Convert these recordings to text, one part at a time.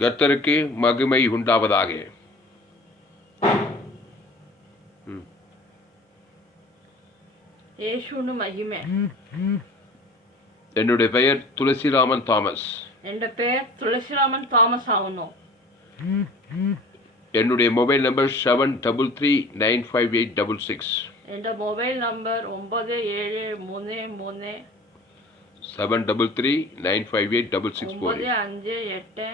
கர்த்தருக்கு மகிமை உண்டாவதாக. യേശുവിന് മഹിമ. என்னுடைய பெயர் துளசிராமன் தாமஸ். എൻ്റെ പേര് തുളസിരാമൻ തോമസ് ആവുന്നു. என்னுடைய மொபைல் நம்பர் 73395866. എൻ്റെ മൊബൈൽ നമ്പർ 9733 73395866. 958.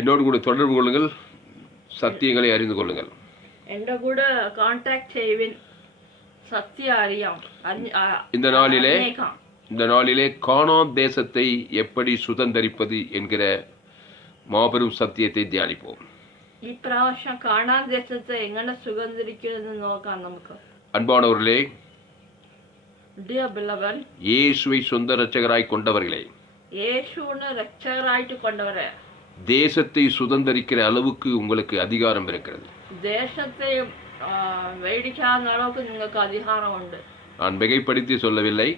என்னோடு கூட தொடர்பு கொள்ளுங்கள், சத்தியங்களை அறிந்து கொள்ளுங்கள். എൻ്റെ കൂടെ കോൺടാക്ട് ചെയ്യുവിൻ, സത്യം അറിയാം. இந்த நாளிலே கானான் தேசத்தை எப்படி சுதந்தரிப்பது என்கிற மாபெரும் சத்தியத்தை தியானிப்போம். ഈ പ്രാവശ്യം കാണാൻ ദേശത്തെ എങ്ങനെ സുഗന്ധരിക്കുമെന്ന് നോക്കാം നമുക്ക്. அன்பானவர்களே, Dear beloved, இயேசுவை சொந்த இரட்சகராய் கொண்டவர்களே, യേശുവിനെ രക്ഷകരായിട്ട് കൊണ്ടവരെ, தேசத்தை சுதந்தரிக்கிற அளவுக்கு உங்களுக்கு அதிகாரம் இருக்கிறது. ദേശത്തെ മേടിക്കാവുന്ന அளவுக்கு നിങ്ങൾക്ക് അധികാരമുണ്ട്. நான் மிகைப்படுத்தி சொல்லவில்லை,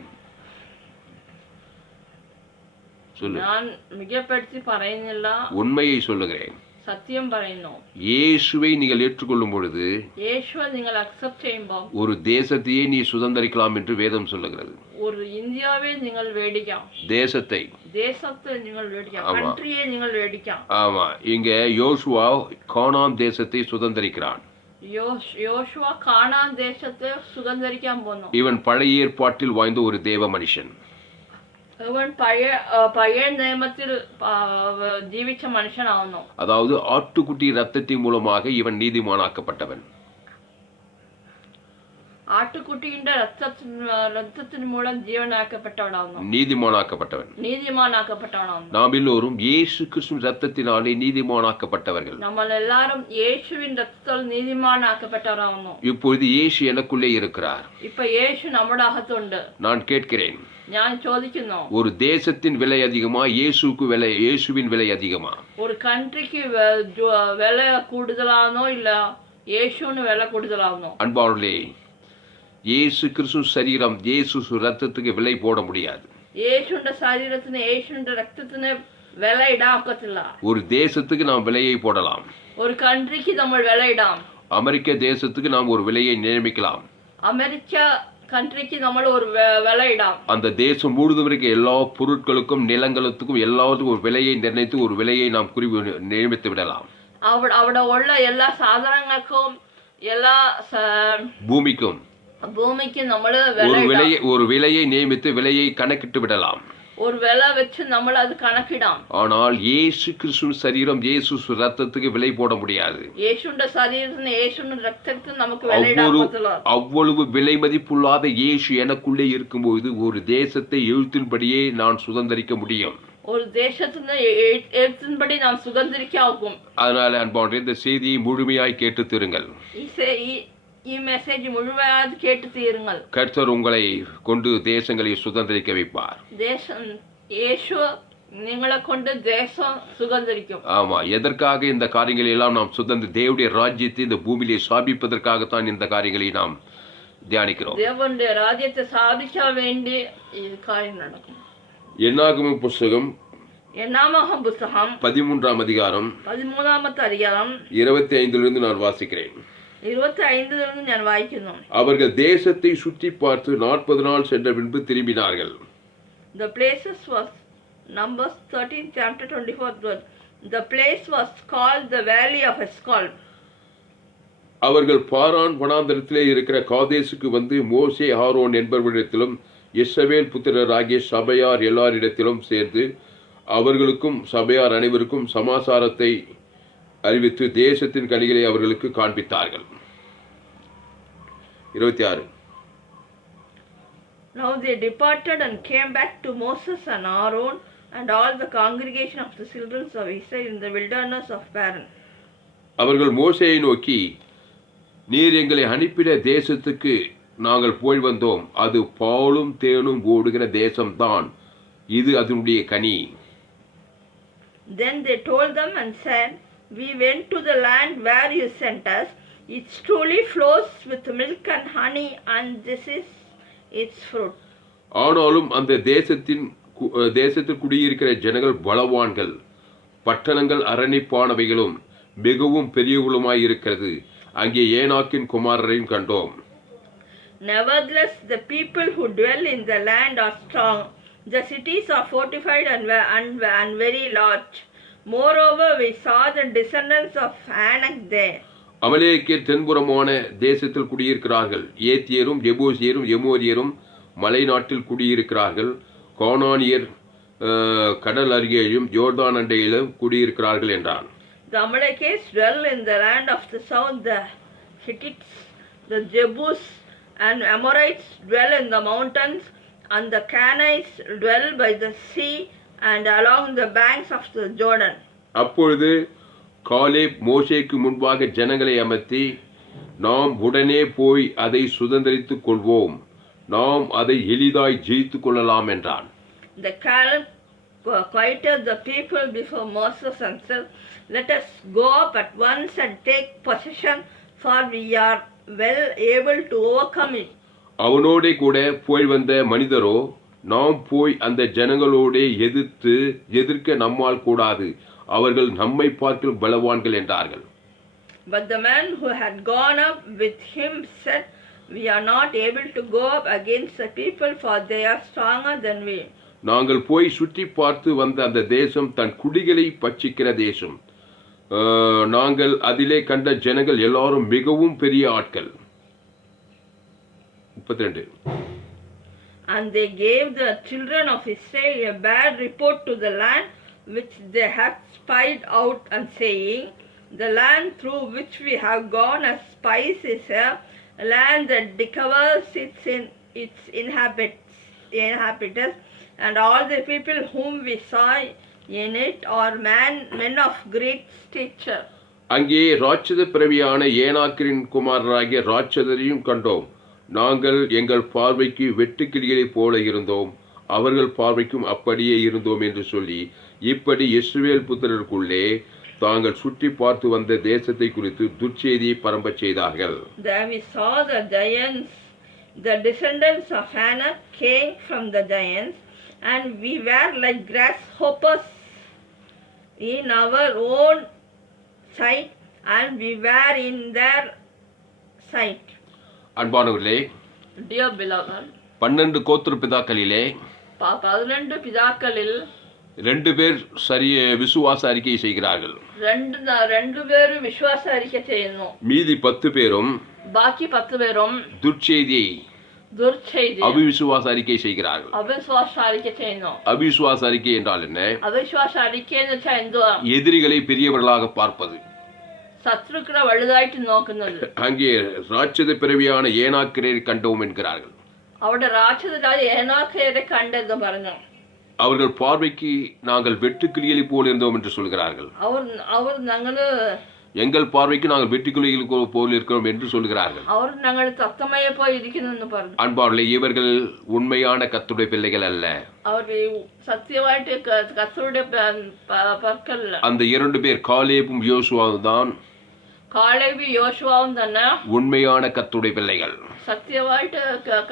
ഞാൻ മികപ്പെടുത്തി പറയുന്നില്ല, உண்மையை சொல்லுகிறேன். സത്യം പറയുന്നു. இயேசுவை நீங்கள் ஏற்றுக்கொள்ளும் பொழுது, യേശുവെ നിങ്ങൾ അക്സെപ്റ്റ് ചെയ്യുമ്പോൾ, ஒரு தேசத்தையே நீ சுதந்தரிக்கலாம் என்று வேதம் சொல்லுகிறது. ഒരു ഇന്ത്യയെ നിങ്ങൾ മേടിക്കാം, தேசத்தை നിങ്ങൾ മേടിക്കാം, കൺട്രിയെ നിങ്ങൾ മേടിക്കാം. ஆமா, இங்க யோசுவா கானான் தேசத்தை சுதந்தரிக்கிறான். യോശുവ കാനാൻ ദേശത്തെ സുഗന്ധരിക്കാൻ പോന്നു. இவன் பழைய ஏற்பாட்டில் வாழ்ந்த ஒரு தேவ மனுஷன். ഇവൻ പഴയ നിയമത്തിൽ ജീവിച്ച മനുഷ്യനാവുന്നു. அதாவது ஆட்டுக்குட்டி ரத்தத்தின் மூலமாக இவன் நீதிமானாக்கப்பட்டவன். ആട്ടുകുട്ടിയുടെ രക്തത്തിന് മൂലം ജീവനാക്കപ്പെട്ടവനാവുന്നു, நீதிமானாக்கப்பட்டவன். நாம் எல்லோரும் இயேசு கிறிஸ்துவின் ரத்தத்தினாலே நீதிமானாக்கப்பட்டவர்கள். നമ്മൾ എല്ലാവരും യേശുവിൻ രക്തത്താൽ നീതിമാനാക്കപ്പെട്ടവരാവുന്നു. இப்பொழுது இயேசு எனக்குள்ளே இருக்கிறார். ഇപ്പൊ യേശു നമ്മുടെ അകത്തുണ്ട്. நான் கேட்கிறேன், ഞാൻ ചോദിക്കുന്നു, ஒரு தேசத்தின் விலை அதிகமா, இயேசுவின் விலை அதிகமா? ഒരു കൺട്രിക്ക് വില കൂടുതലാണോ ഇല്ല യേശുവിന് വില കൂടുതലാണോ? அன்பார்களே, இயேசு கிறிஸ்து சரீரம், இயேசு ரத்தத்துக்கு விலை போட முடியாது. യേശുവിന്റെ ശരീരത്തിന് യേശുവിന്റെ രക്തത്തിന് വില ഇടാൻ ഒക്കത്തില്ല. ஒரு தேசத்துக்கு நாம் விலையை போடலாம், ഒരു കൺട്രിക്ക് നമ്മൾ വില ഇടാം. அமெரிக்க தேசத்துக்கு நாம் ஒரு விலையை நியமிக்கலாம். അമേരിക്ക கண்ட்ரிக்கு நம்ம ஒரு விலை இடாம். அந்த தேசம் முழுவதும் இருக்க எல்லா பொருட்களுக்கும் நிலங்களுக்கும் எல்லாத்துக்கும் ஒரு விலையை நிர்ணயித்து ஒரு விலையை நாம் நியமித்து விடலாம். അവിടെ ഉള്ള എല്ലാ സാധനങ്ങൾക്കും എല്ലാ பூமிக்கும் നമ്മൾ ஒரு விலையை நியமித்து விலையை கணக்கிட்டு விடலாம். ஒரு விலை வச்சு நம்ம அது கணக்கிடாம். ஆனால் இயேசு கிறிஸ்துவின் சரீரம், இயேசு ரத்தத்துக்கு விலை போட முடியாது. இயேசுவின் சரீரத்தின் இயேசுவின் ரத்தத்துக்கு நமக்கு விலை இட முடியாது. அவ்வளவு விலை மதிப்புள்ளாத இயேசு எனக்குள்ளே இருக்கும்போது ஒரு தேசத்தை எழுத்தின்படியே நான் சுதந்தரிக்க முடியும். ஒரு தேசத்தின் எழுத்தின்படி நாம் சுதந்தரிக்காகும். அதனால அன்பானவர்களே, இந்த செய்தியை முழுமையாய் கேட்டு தீருங்கள். ഈ മെസ്സേജ് മുഴുവനായി കേട്ട് തീരുങ്ങൾ. கர்த்தர் உங்களை கொண்டு தேசங்களை சுதந்தரிக்க வைப்பார். യേശു നിങ്ങളെ കൊണ്ട് ദേശം സുഗന്ധരിക്കും. ஆமா, எதற்காக இந்த காரியங்களை எல்லாம் நாம் தேவனுடைய ராஜ்யத்தை இந்த பூமியிலே ஸ்தாபிப்பதற்காகத்தான் இந்த காரியங்களை நாம் தியானிக்கிறோம். தேவனுடைய ராஜ்யத்தை ஸ்தாபிக்க வேண்டி இந்த காரியம் நடக்கும். என்னாகமம் புத்தகம் 13ஆம் அதிகாரம் 25 நான் வாசிக்கிறேன். 25 ഞാൻ വായിക്കുന്നു. அவர்கள் தேசத்தை சுற்றி பார்த்து 40 நாள் சென்ற பின்பு திரும்பினார்கள். The places was Numbers 13 chapter 24. The place was called the Valley of Eshcol. அவர்கள் பாரான் வனாந்தரத்திலே இருக்கிற காதேசுக்கு வந்து மோசே, ஆரோன் என்பவரிடத்திலும் இஸ்ரவேல் புத்திரராகிய சபையார் எல்லாரிடத்திலும் சேர்ந்து அவர்களுக்கும் சபையார் அனைவருக்கும் சமாசாரத்தை அறிவித்து தேசத்தின் கனிகளை அவர்களுக்கு காண்பித்தார்கள். 26. Now they departed and came back to Moses and Aaron and all the congregation of the children of Israel in the wilderness of Paran. அவர்கள் மோசேயை நோக்கி, நீர் எங்களை அனுப்பின தேசத்துக்கு நாங்கள் போய் வந்தோம். அது பாலும் தேனும் ஓடுகிற தேசம்தான். இது அதனுடைய கனி. Then they told them and said, we went to the land where you sent us. It truly flows with milk and honey, and this is its fruit. ஆனாலும் அந்த தேசத்தின் தேசத்தில் குடியிருக்கிற ஜனங்கள் பலவான்கள், பட்டணங்கள் அரணிப்பானவைகளும் மிகவும் பெரியவர்களுமாய் இருக்கிறது. அங்கே ஏனாக்கின் குமாரரையும் கண்டோம். Nevertheless, the people who dwell in the land are strong. The cities are fortified and very large. Moreover, we saw the descendants of Anak there. அமலேக்கியர் தென்புறமான தேசத்தில் குடியிருக்கிறார்கள். ஏத்தியரும் எபூசியரும் எமோரியரும் மலை நாட்டில் குடியிருக்கிறார்கள். கானானியர் கடல் அருகேயும் யோர்தான் அண்டையிலும் குடியிருக்கிறார்கள் என்றான். The Amalekites dwell in the land of the south. The Hittites, the Jebus and Amorites dwell in the mountains, and the Canaanites dwell by the sea and along the banks of the Jordan. அப்பொழுது Caleb மோசேக்கு முன்பாக ஜனங்களை அமர்த்தி, நாம் உடனே போய் அதை சுதந்தரித்துக் கொள்வோம், நாம் அதை எளிதாய் ஜெயித்துக் கொள்ளலாம் என்றான். The Caleb quieted the people before Moses and said, let us go up at once and take possession, for we are well able to overcome it. அவனோடே கூட போய் வந்த மனிதரோ, நாம் போய் அந்த ஜனங்களோடே எதிர்க்க நம்மால் கூடாது, அவர்கள் நம்மை பார்க்கிலும் பலவான்கள் என்றார்கள். But the man who had gone up with him said, we are not able to go up against the people, for they are stronger than we. நாங்கள் போய் சுற்றி பார்த்து வந்த அந்த தேசம் தன் குடிகளை பட்சிக்கிற தேசம். நாங்கள் அதிலே கண்ட ஜனங்கள் எல்லாரும் மிகவும் பெரிய ஆட்கள். 32. And they gave the children of Israel a bad report to the land which they had spied out, and saying, the land through which we have gone as spies is a land that decovers its inhabitants, and all the people whom we saw in it are men of great stature. அங்கே ராட்சத பிறவியான ஏனாக்கின் குமாரராகிய ராட்சதரையும் கண்டோம். நாங்கள் எங்கள் பார்வைக்கு வெட்டுக்கிளிகளைப் போல இருந்தோம், அவர்கள் பார்வைக்கும் அப்படியே இருந்தோம் என்று சொல்லி, இப்படி இஸ்ரவேல் புத்திரருக்குள்ளே தாங்கள் சுற்றி பார்த்து வந்த தேசத்தை குறித்து துர்ச்செய்தியை பரம்பச் செய்தார்கள். There we saw the giants, the descendants of Anak came from the giants, and we were like grasshoppers in our own sight, and we were in their sight. அன்பானவர்களே, Dear beloved, 12 கோத்திர பிதாக்களிலே 12 பிதாக்களில் 2 பேர் விசுவாச அறிக்கை செய்கிறார்கள். 2 பேரும் விசுவாச அறிக்கை செய்யணும். மீதி 10 பேரும் பாக்கி 10 பேரும் துர்ச்செய்தி அவிசுவாச அறிக்கை செய்கிறார்கள். அவிசுவாச அறிக்கை செய்யணும். அவிசுவாச அறிக்கை என்றால் என்ன? அவிசுவாச அறிக்கை എന്ന് വെച്ചാൽ എന്തുവാ? எதிரிகளை பெரியவர்களாக பார்ப்பது, சத்துருக்களை வலுதாயிட்டு നോക്കുന്നത്. அங்கே ராட்சத பிறவியான ஏனாக்கியரை கண்டோம் என்கிறார்கள். അവിടെ ராட்சதராஜ ஏனாக்கியரை கண்டது പറഞ്ഞു. அவர்கள் பார்வைக்கு நாங்கள் வெட்டுக்கிளிகளை போல் இருந்தோம் என்று சொல்கிறார்கள். அவர் நாங்கள் எங்கள் பார்வைக்கு நாங்கள் வெட்டுக்கிளிகள் போல் இருக்கிறோம் என்று சொல்கிறார்கள். அவர் நாங்கள் தத்தமையை போய் இருக்கிறோம்னு பாருங்க. அன்பார்களே, இவர்கள் உண்மையான கர்த்தருடைய பிள்ளைகள் அல்ல. அவர் சத்தியமாயிட்டு கர்த்தருடைய பற்கள். அந்த 2 பேர் காலேபும் யோசுவாவும் தான். காலேபு யோசுவாவும் தானே உண்மையான கர்த்தருடைய பிள்ளைகள், சத்தியமாயிட்டு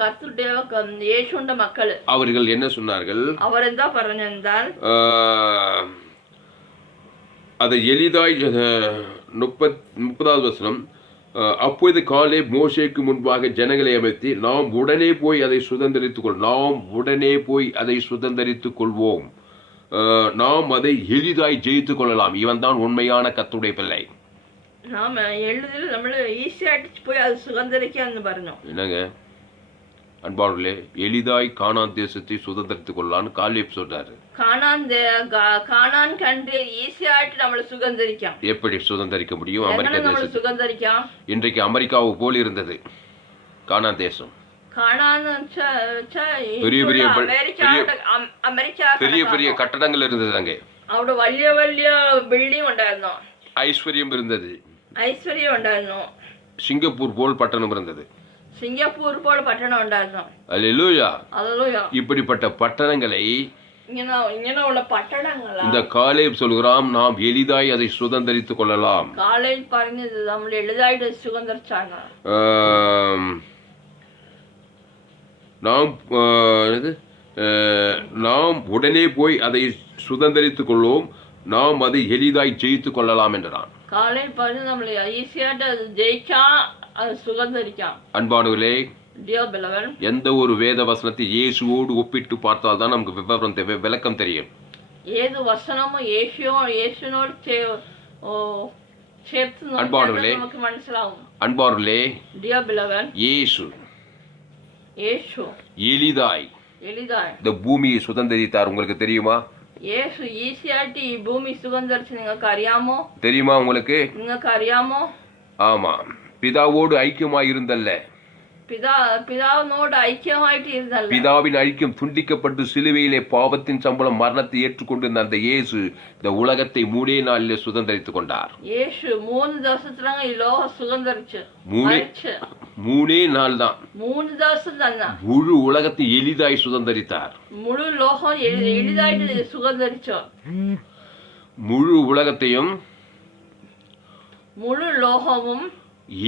கர்த்தருடைய இயேசுவின் மக்கள். அவர்கள் என்ன சொன்னார்கள்? அவர் என்ன പറഞ്ഞால் அதை எளிதாய் 30வது வசனம், அப்பொழுது காலேப் மோசேக்கு முன்பாக ஜனங்களை அமர்த்தி, நாம் உடனே போய் அதை சுதந்தரித்துக் கொள்வோம், நாம் அதை எளிதாய் ஜெயித்துக் கொள்ளலாம். இவன் தான் உண்மையான கர்த்தருடைய பிள்ளை. நாம எளிதில் நம்மள ஈஸியாட்டு போய் அது சுதந்தரிக்கான்னு பாருங்க. என்னங்க அன்பார்களே, எளிதாய் கானான் தேசத்தை சுதந்திரித்துக் கொள்ளலான்னு காலேப் சொல்றாரு. கானான் கண்ட்ரி ஈஸியாட்டு நம்மள சுதந்திரிக்கலாம். எப்படி சுதந்திரிக்க முடியும்? அமெரிக்கா தேசம் சுதந்திரிக்கலாம். இன்றைக்கு அமெரிக்காவை போல் இருந்தது கானான் தேசம். பெரிய பெரிய கட்டடங்கள் இருந்தது. அங்கே അവിടെ വലിയ വലിയ ബിൽഡിംഗ് ഉണ്ടായിരുന്നു. ஐஸ்வர்யம் இருந்தது. ഉണ്ടായിരുന്നു. சிங்கப்பூர் போல் பட்டணம் இருந்தது. சிங்கப்பூர் போல பட்டணம் ഉണ്ടായിരുന്നു. அல்லேலூயா. அல்லேலூயா. இப்படிப்பட்ட பட்டணங்களை இങ്ങനെ உள்ள பட்டணங்களா இந்த காலேப் சொல்கிறான், நாம் எளிதாய் அதை சுதந்தரித்துக் கொள்ளலாம். காலேப் പറഞ്ഞது നമ്മൾ எளிதாയിട്ട് சுதந்தரிச்சாங்க. நாம் நாம் உடனே போய் அதை சுதந்திரித்துக் கொள்வோம், நாம் அதை எளிதாய் ஜெயித்து கொள்ளலாம் என்றான். காலை பண்ணி நம்மளை ஈஸியாட்டு அது ஜெயிச்சா அது சுதந்திரிക്കാം. அன்பானவர்களே, Dear beloved, எந்த ஒரு வேத வசனத்தை இயேசுவோடு ஒப்பிட்டு பார்த்தால் தான் நமக்கு விளக்கம் தெரியும். ஏது வசனமும் இயேசுனோடு சேர்த்து அன்பானவர்களே, நமக்கு மனசிலாகும். அன்பானவர்களே, Dear beloved, இயேசு எளிதாய் எளிதாய் இந்த பூமியை சுதந்திரித்தார். உங்களுக்கு தெரியுமா? இயேசு ஈஸியாட்டி ಈ ಭೂಮಿ சுதந்திரிச்சு നിങ്ങൾക്ക് അറിയാമോ? தெரியுமா உங்களுக்கு? നിങ്ങൾക്ക് അറിയാമോ? ஆமா, பிதாவோடு ஐக்கியமாய் இருந்தல்ல, பிதாவினோடு ஐக்கியமாயிட்டு இருந்தல்ல, பிதாவின் ஐக்கியம் துண்டிக்கப்பட்டு சிலுவையிலே பாவத்தின் சம்பளம் மரணத்தை ஏற்றுக்கொண்டிருந்த அந்த இயேசு இந்த உலகத்தை 3 நாளிலே சுதந்திரித்துக் கொண்டார். இயேசு 3 ദിവസത്തിലാണ് ഈ ലോകം സുഗന്ധരിച്ചു. 3 நாள் தான், 3 ദിവസം തന്നെ முழு உலகத்தை எளிதாய் சுதந்திரித்தார். முழு லோகம் எளிதாயிட்டு சுகந்தரிச்சோ. முழு உலகத்தையும் முழு லோகமும்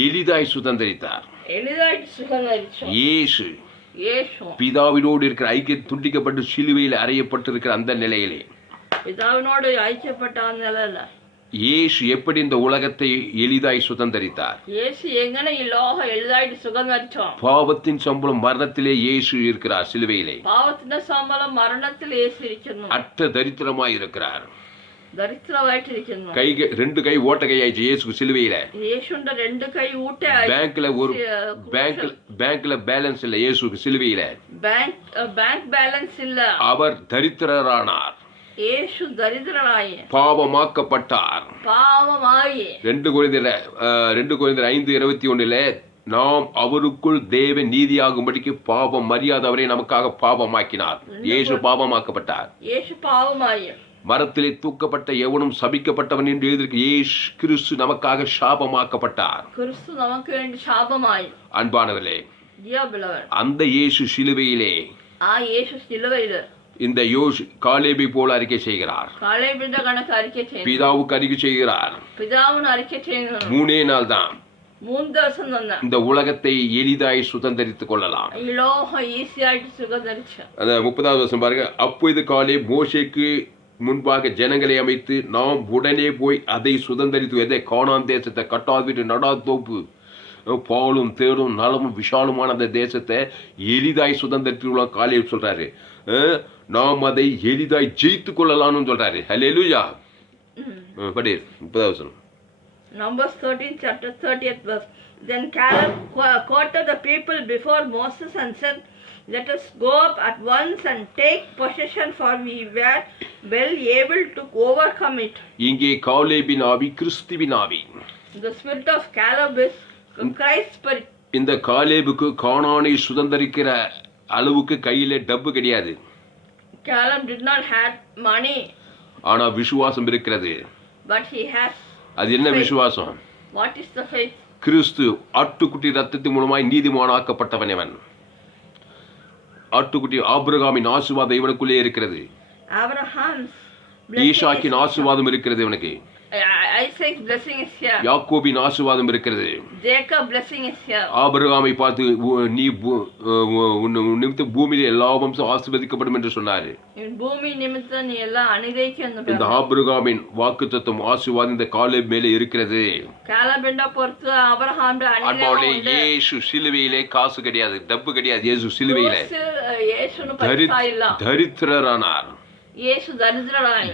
எளிதாய் சுதந்திரித்தார். எளிதாயிட்டு சுகந்தரிச்சோ. இயேசு பிதாவினோடு இருக்கிற ஐக்கியம் துண்டிக்கப்பட்டு சிலுவையில் அறையப்பட்டிருக்கிற அந்த நிலையிலே, பிதாவினோடு ஐக்கியப்பட்ட அந்த நிலையில இயேசு எப்படி இந்த உலகத்தை எளிதாய் சுதந்திரித்தார்? இயேசு எங்கன ಈ ಲೋಹ எளிதாயிட்டு சுகந்தரிச்சோ. பாவத்தின் சம்பளம் மரணத்திலே இயேசு இருக்கிறார். சிலுவையிலே பாவத்தின் சம்பளம் மரணத்தில் இயேசு இருக்கிறார். அற்ற தரித்திரமாய் இருக்கிறார். தரித்திரமாயிட்டு இருக்கிறார். கை 2 கை ஓட்ட கை ஆயிடுச்சு இயேசு சிலுவையில. இயேசுண்ட 2 கை ஊட்ட பேங்க்ல பேலன்ஸ் இல்ல இயேசுக்கு சிலுவையில. பேங்க் பேலன்ஸ் இல்ல. அவர் தரித்திரரானார். இயேசு தரித்திரராய் பாவமாக்கப்பட்டார். பாவமாய் 2 கொரிந்தியர் 5:21 நாம் அவருக்குள் தேவ நீதியாகும்படிக்கு பாவம் மரியாதை அவரை நமக்காக பாவமாக்கினார். இயேசு பாவமாக்கப்பட்டார். இயேசு பாவமாய் மரத்திலே தூக்கப்பட்ட எவனும் சபிக்கப்பட்டவன் என்று எழுதியிருக்கு. இயேசு கிறிஸ்து நமக்காக சாபமாக்கப்பட்டார். கிறிஸ்து நமக்கு வேண்டி சாபமாய். அன்பானவர்களே, அந்த இயேசு சிலுவையிலே இந்த காலேபை போல அறிக்கை செய்கிறார். பிதாவுக்கு அறிக்கை செய்கிறார். 3 நாள் தான் இந்த உலகத்தை எளிதாய் சுதந்திரித்துக் கொள்ளலாம். அந்த 30வது வசனம் பாருங்க. அப்பொழுது காலேப் மோசேக்கு முன்பாக ஜனங்களை அமைத்து, நாம் உடனே போய் அதை சுதந்திரித்து எதை கானான் தேசத்தை, கட்டாத வீட்டு நடாத்தோப்பு, பாலும் தேடும் நலமும் விஷாலுமான அந்த தேசத்தை எளிதாய் சுதந்திரித்து காலேப் சொல்றாரு. நாம் அதை எளிதாய் ஜெயித்து கொள்ளலாம்னு சொல்றாரு. ஹல்லேலூயா. படி 30வது வசனம். Numbers 13 chapter 30th verse. Then Caleb quoted the people before Moses and said, let us go up at once and take possession, for we were well able to overcome it. இங்கே காலேபின் ஆவி கிறிஸ்துவின் ஆவி. The spirit of Caleb is Christ's spirit. இந்த காலேபுக்கு கானானை சுதந்திரிக்கிற அளவுக்கு கையில டப்பு கிடையாது. Caleb did not have money. ஆனா விசுவாசம் இருக்கிறது. But he has. அது என்ன விசுவாசம்? What is the faith? கிறிஸ்து ஆட்டுக்குட்டி ரத்தத்தின் மூலமாய் நீதிமானாக்கப்பட்டவன் அவன். ஆட்டுக்குட்டி ஆபிரகாமின் ஆசீர்வாதம் இவனுக்குள்ளே இருக்கிறது. ஈசாக்கின் ஆசீர்வாதம் இருக்கிறது இவனுக்கு. Isaac's blessing is here. யாக்கோபின் ஆசீர்வாதம் இருக்கிறது. Jacob blessing is here. ஆபிரகாமை பார்த்து நீ நிமித்த பூமியிலே எல்லா வம்சம் ஆசீர்வதிக்கப்படும் என்று சொன்னாரு. பூமி நிமித்த நீ எல்லாம் அனுகிரகிக்க. இந்த ஆபிரகாமின் வாக்குத்தத்தம் ஆசீர்வாதம் இந்த காலேப் மேலே இருக்கிறது. காலேபை பொறுத்து ஆபிரகாமின் அனுகிரகம். இயேசு சிலுவையிலே காசு கிடையாது, டப்பு கிடையாது. இயேசு சிலுவையிலே தரித்திரரானார்.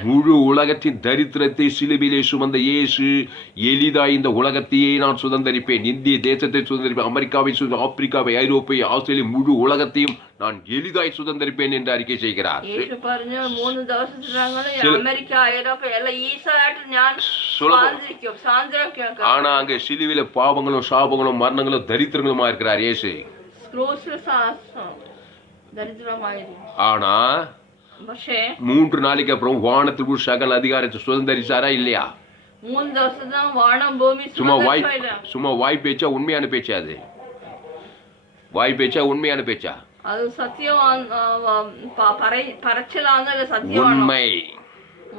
முழு உலகத்தின் தரித்திரத்தை சிலுவையிலே சுமந்த இயேசு எளிதாய் இந்த உலகத்தையே நான் சுதந்திரிப்பேன், இந்திய தேசத்தை சுதந்திரிப்பேன், அமெரிக்காவை, ஆப்பிரிக்காவை, ஐரோப்பை, ஆஸ்திரேலியா, முழு உலகத்தையும் நான் எளிதாய் சுதந்திரிப்பேன் என்று அறிக்கை செய்கிறார். ஆனா அங்க சிலுவையில பாவங்களும் சாபங்களும் மரணங்களும் தரித்திரங்களுமா இருக்கிறார் இயேசு. ஆனா 3 நாளைக்கு அப்புறம் வானத்துக்கு சகல அதிகாரத்தை சுதந்திரிச்சாரா இல்லையா? 3 வருஷம் தான் வானம் பூமி சும்மா வாய் பேச்சா, உண்மையான பேச்சா? அது வாய் பேச்சா, உண்மையான பேச்சா? அது சத்தியம், பரச்சலான சத்தியம், உண்மை.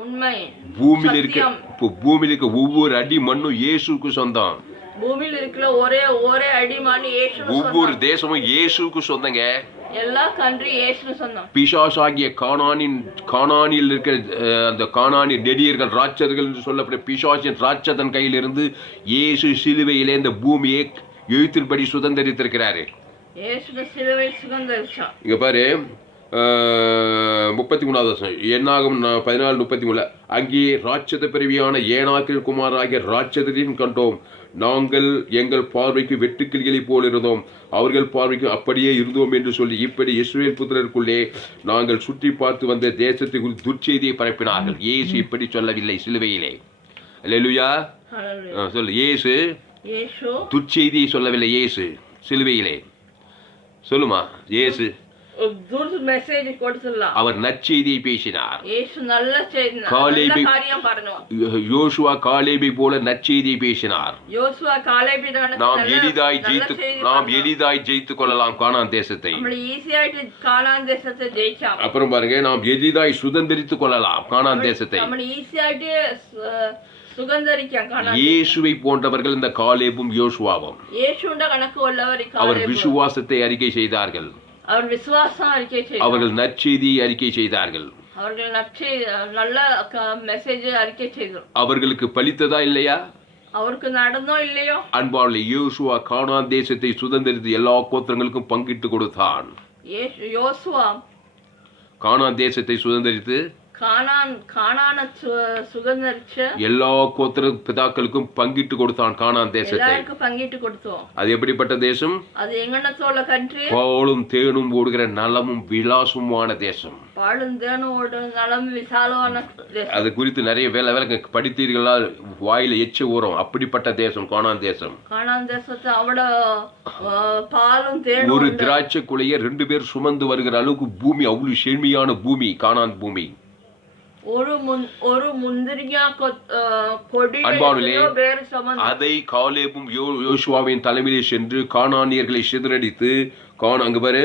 உண்மை. பூமியில இருக்க ஒவ்வொரு அடி மண்ணும் இயேசுக்கு சொந்தம். பூமியில இருக்கிற ஒரே அடி மண் இயேசுக்கு சொந்தம். ஒவ்வொரு தேசமும் இயேசுக்கு சொந்தங்க. எல்லா கண்ட்ரி இயேசுன்னு சொன்னோம். பிசாசாகிய கானானில் இருக்கிற அந்த கானானி நெடியர்கள் ராட்சதர்கள் என்று சொல்லப்பட்ட பிசாசின் ராட்சதன் கையிலிருந்து இயேசு சிலுவையிலே இந்த பூமியை எழுத்தின்படி சுதந்திரித்திருக்கிறாரு. இயேசு சிலுவை சுதந்திரிச்சான். இங்க பாரு 33வது வசனம் என்னாகும் 14:33 அங்கே ராட்சத பிறவியான ஏனாக்கின் குமாராகிய ராட்சதரின் கண்டோம். நாங்கள் எங்கள் பார்வைக்கு வெட்டுக்கிளிகளைப் போல் இருந்தோம், அவர்கள் பார்வைக்கு அப்படியே இருந்தோம் என்று சொல்லி இப்படி இஸ்ரவேல் புத்திரருக்குள்ளே நாங்கள் சுற்றி பார்த்து வந்த தேசத்துக்குள் துர்ச்செய்தியை பரப்பினார்கள். இயேசு இப்படி சொல்லவில்லை சிலுவையிலே. அல்லேலூயா. சொல்லு. இயேசு துர்ச்செய்தியை சொல்லவில்லை. இயேசு சிலுவையிலே சொல்லுமா. இயேசு மெசேஜ் கொடுத்துடலாம். அவர் நற்செய்தியை பேசினார். இயேசு நல்ல செய்தி காரியம் பண்ணணும். யோசுவா காலேபை போல நற்செய்தியை பேசினார். யோசுவா காலேபை நாம் எளிதாய் ஜெயித்துக் கொள்ளலாம் கானான் தேசத்தை. ஈஸியாயிட்டு கானான் தேசத்தை ஜெயிக்கலாம். அப்புறம் பாருங்க, நாம் எளிதாய் சுதந்திரித்துக் கொள்ளலாம் கானான் தேசத்தை. ஈஸியாயிட்டு இயேசுவை போன்றவர்கள் இந்த காலேபும் யோசுவாவும் அவர் விசுவாசத்தை அறிக்கை செய்தார்கள். அவர்கள் நற்செய்தியை அறிக்கை செய்தார்கள். அவர்களுக்கு பலித்ததா இல்லையா? அவருக்கு நடந்தோ இல்லையோ? அன்பாளே, யோசுவா கானான் தேசத்தை சுதந்திரித்து எல்லா கோத்திரங்களுக்கும் பங்கிட்டு கொடுத்தான். யோசுவா கானான் தேசத்தை சுதந்திரித்து எல்லா கோத்திர பிதாக்களுக்கும் பங்கிட்டு கொடுத்தான் கானான் தேசத்தை. பங்கிட்டு கொடுத்தோம். அது எப்படிப்பட்ட தேசம்? அது எங்கனத்தோல கண்ட்ரி? பாலும் தேனும் ஓடுகிற நலமும் விலாசமான தேசம். பாலும் தேனும் ஓடுகிற நலம் விசாலமான தேசம். அது குறித்து நிறைய வேலை படித்தீர்களா? வாயில எச்ச ஊறும். அப்படிப்பட்ட தேசம் கானான் தேசம். கானான் தேசத்தை அவட பாலும் தேனும். ஒரு திராட்சை குலைய 2 பேர் சுமந்து வருகிற அளவுக்கு பூமி, அவ்வளவு செழுமையான பூமி கானான் பூமி. ஒரு முந்திரியா கொடி. அதை காலேபும் யோசுவாவின் தலைமையிலே சென்று கானானியர்களை சிதறடித்து அங்க பாரு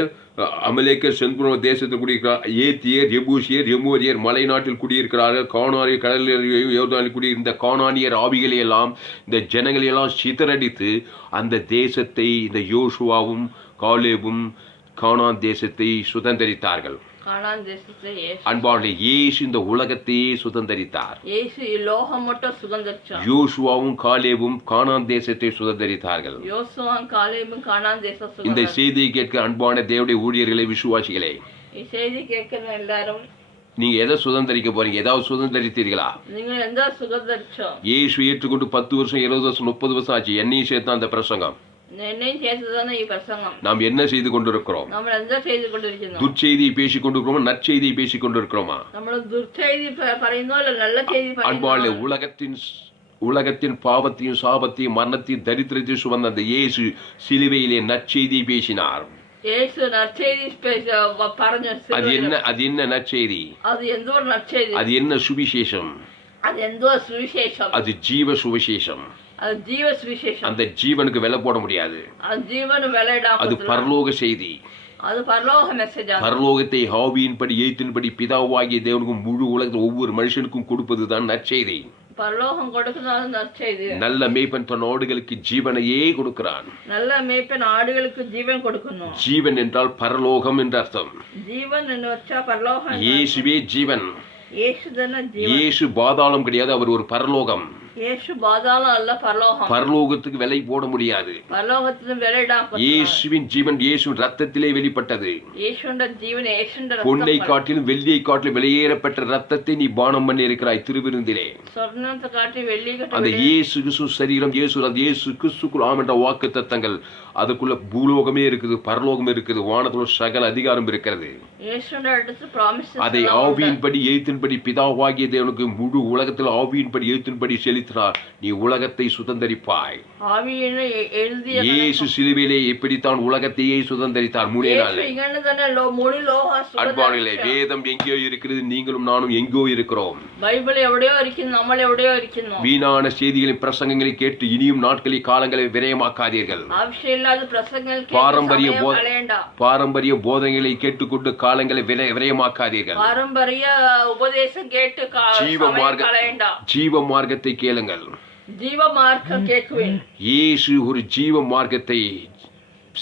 அமலேக்கர் செங்குண தேசத்தில் குடியிருக்கிறார். ஏத்தியர், எபூசியர், எமோரியர் மலை நாட்டில் குடியிருக்கிறார்கள். கானானியர் கடலில் குடியிருந்த கானானியர் ஆவிகளை எல்லாம் இந்த ஜனங்களை எல்லாம் சிதறடித்து அந்த தேசத்தை இந்த யோசுவாவும் காலேபும் கானான் தேசத்தை சுதந்திரித்தார்கள். அன்பாளே, இயேசு இந்த உலகத்தையே சுதந்திரித்தார். யோசுவாவும் காலேபும் கானான் தேசத்தை சுதந்திரித்தார்கள். இந்த செய்தியை கேட்க அன்பான தேவனுடைய ஊழியர்களே, விசுவாசிகளே, எல்லாரும் நீங்க எதை சுதந்திரிக்க போறீங்க? ஏதாவது சுதந்திரித்தீர்களா? இயேசு ஏற்றுக்கொண்டு 10 வருஷம், 20 வருஷம், 30 வருஷம் ஆச்சு. என்னையும் சேர்த்து அந்த பிரசங்கம். நாம் என்ன செய்து கொண்டிருக்கிறோம்? துர்ச்செய்தியை பேசிக் கொண்டிருக்கிறோமா? நற்செய்தியை பேசிக் கொண்டிருக்கிறோமா? அன்பாளே, உலகத்தின் பாவத்தையும் சாபத்தையும் மரணத்தையும் தரித்திரத்தையும் சுமந்த அந்த இயேசு சிலுவையிலே நற்செய்தியை பேசினார். அது என்ன நற்செய்தி? அது என்ன சுவிசேஷம்? அது ஜீவ சுவிசேஷம். அந்த ஜீவனுக்கு விலை போட முடியாது. அது பரலோக செய்தி. பரலோகத்தை ஆவியின்படி எழுத்தின்படி பிதாவாகிய தேவனுக்கு முழு உலகத்தில் ஒவ்வொரு மனுஷனுக்கும் கொடுப்பதுதான் நற்செய்தி. நல்ல மேய்ப்பன் தன் ஆடுகளுக்கு ஜீவனையே கொடுக்கிறான். நல்ல மேய்ப்பன் ஆடுகளுக்கு ஜீவன் கொடுக்கணும். ஜீவன் என்றால் பரலோகம் என்று அர்த்தம். ஜீவன் என்று பரலோகம். இயேசுவே ஜீவன். இயேசு பாதாளம் கிடையாது, அவர் ஒரு பரலோகம். பரலோகத்துக்கு விலை போட முடியாது. இயேசுவின் ஜீவன் இயேசுவின் ரத்தத்திலே வெளிப்பட்டது. பொன்னை காட்டிலும் வெள்ளியை காட்டிலும் வெளியேறப்பட்ட ரத்தத்தை நீ பானம் பண்ணி இருக்கிறாய் திருவிருந்திலே. அந்த இயேசு கிறிஸ்து சரீரம், இயேசு கிறிஸ்துக்குள் ஆம் என்ற வாக்கு தத்தங்கள், அதுக்குள்ள பூலோகமே இருக்குது, பரலோகம் இருக்குது, வானத்துல சகல அதிகாரம் இருக்கிறது. அதை ஆவியின்படி எழுத்தின்படி பிதாவாகிய தேவனுக்கு முழு உலகத்தில் ஆவியின்படி எழுத்தின்படி செலுத்தினார். நீ உலகத்தை சுதந்தரிப்பாய். இயேசு சிலுவையிலே எப்படித்தான் உலகத்தையே சுதந்தரித்தார் 3 நாளில். அன்பானவர்களே, வேதம் எங்கேயோ இருக்கிறது, நீங்களும் நானும் எங்கோ இருக்கிறோம். பைபிள் எவ்வளோ இருக்கிறது, நம்ம எவ்வளோ இருக்கிறோம். வீணான செய்திகளின் பிரசங்கங்களை கேட்டு இனியும் நாட்களில் காலங்களை விரயமாக்காதீர்கள். பாரம்பரிய போதனைகளை கேட்டுக்கொண்டு காலங்களை விரயமாக்காதீர்கள். பாரம்பரிய உபதேசம் கேட்டு ஜீவ மார்க்கத்தை கேளுங்கள். ஜீவ மார்க்கம் கேட்குவேன். இயேசு ஒரு ஜீவ மார்க்கத்தை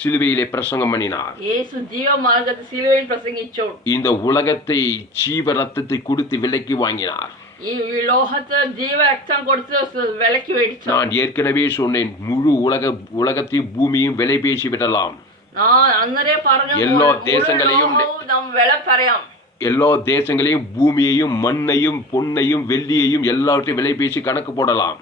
சிலுவையிலே பிரசங்கம் பண்ணினார். യേശു ജീവമാർഗ്ഗത്തിൽ സിലുവയിൽ പ്രസംഗിച്ചു. இந்த உலகத்தை ஜீவ ரத்தத்தை கொடுத்து விலைக்கு வாங்கினார். ഈ ലോകത്ത് ജീവരക്തം കൊടുത്ത് വിലക്ക് മേടിച്ചു. நான் ஏற்கனவே சொன்னேன், முழு உலகத்தையும் பூமியும் விலை பேசி விடலாம். நான் அன்னரே പറഞ്ഞു, எல்லா தேசங்களையும் நாம் விலை പറയാം. எல்லா தேசங்களையும் பூமியையும் மண்ணையும் பொன்னையும் வெள்ளியையும் எல்லாவற்றையும் விலை பேசி கணக்கு போடலாம்.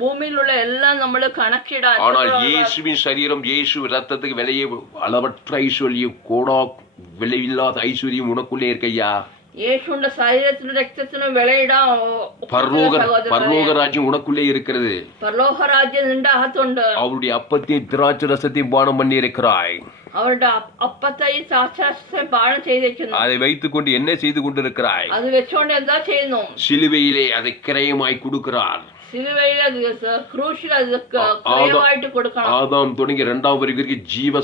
பூமியிலுள்ள எல்லாம் நம்மள கணக்கிடாது. ஆனால் இயேசுவின் சரீரம், இயேசு ரத்தத்துக்கு விலையே அளவற்ற ஐஸ்வர்யம், கோடா விலையில்லாத ஐஸ்வர்யம் உனக்குள்ளே இருக்கையா. യേശുവിന്റെ ശരീരത്തിനും രക്തത്തിനും വിലയിടാ. பரலோக ராஜ்யம் உனக்குள்ளே இருக்கிறது. പരലോക രാജ്യം നിന്റെ അകത്തുണ്ട്. அவருடைய அப்பத்தையும் திராட்சை ரசத்தையும் பானம் பண்ணி இருக்கிறாய். അവരുടെ അപ്പത്തെയും ദ്രാക്ഷാരസത്തെയും പാനം ചെയ്തിരിക്കുന്നു. அதை வைத்துக் கொண்டு என்ன செய்து கொண்டிருக்கிறாய்? അത് വെച്ചുകൊണ്ട് എന്താ ചെയ്യുന്നു? சிலுவையிலே அதை கிரயமாய் கொடுக்கிறார். സിലുവയിൽ ക്രൂശിൽ അത് ക്രയമായിട്ട് കൊടുക്കണം. ஆதாம் தொடங்கி 2ஆம் வரைக்கும் ஜீவ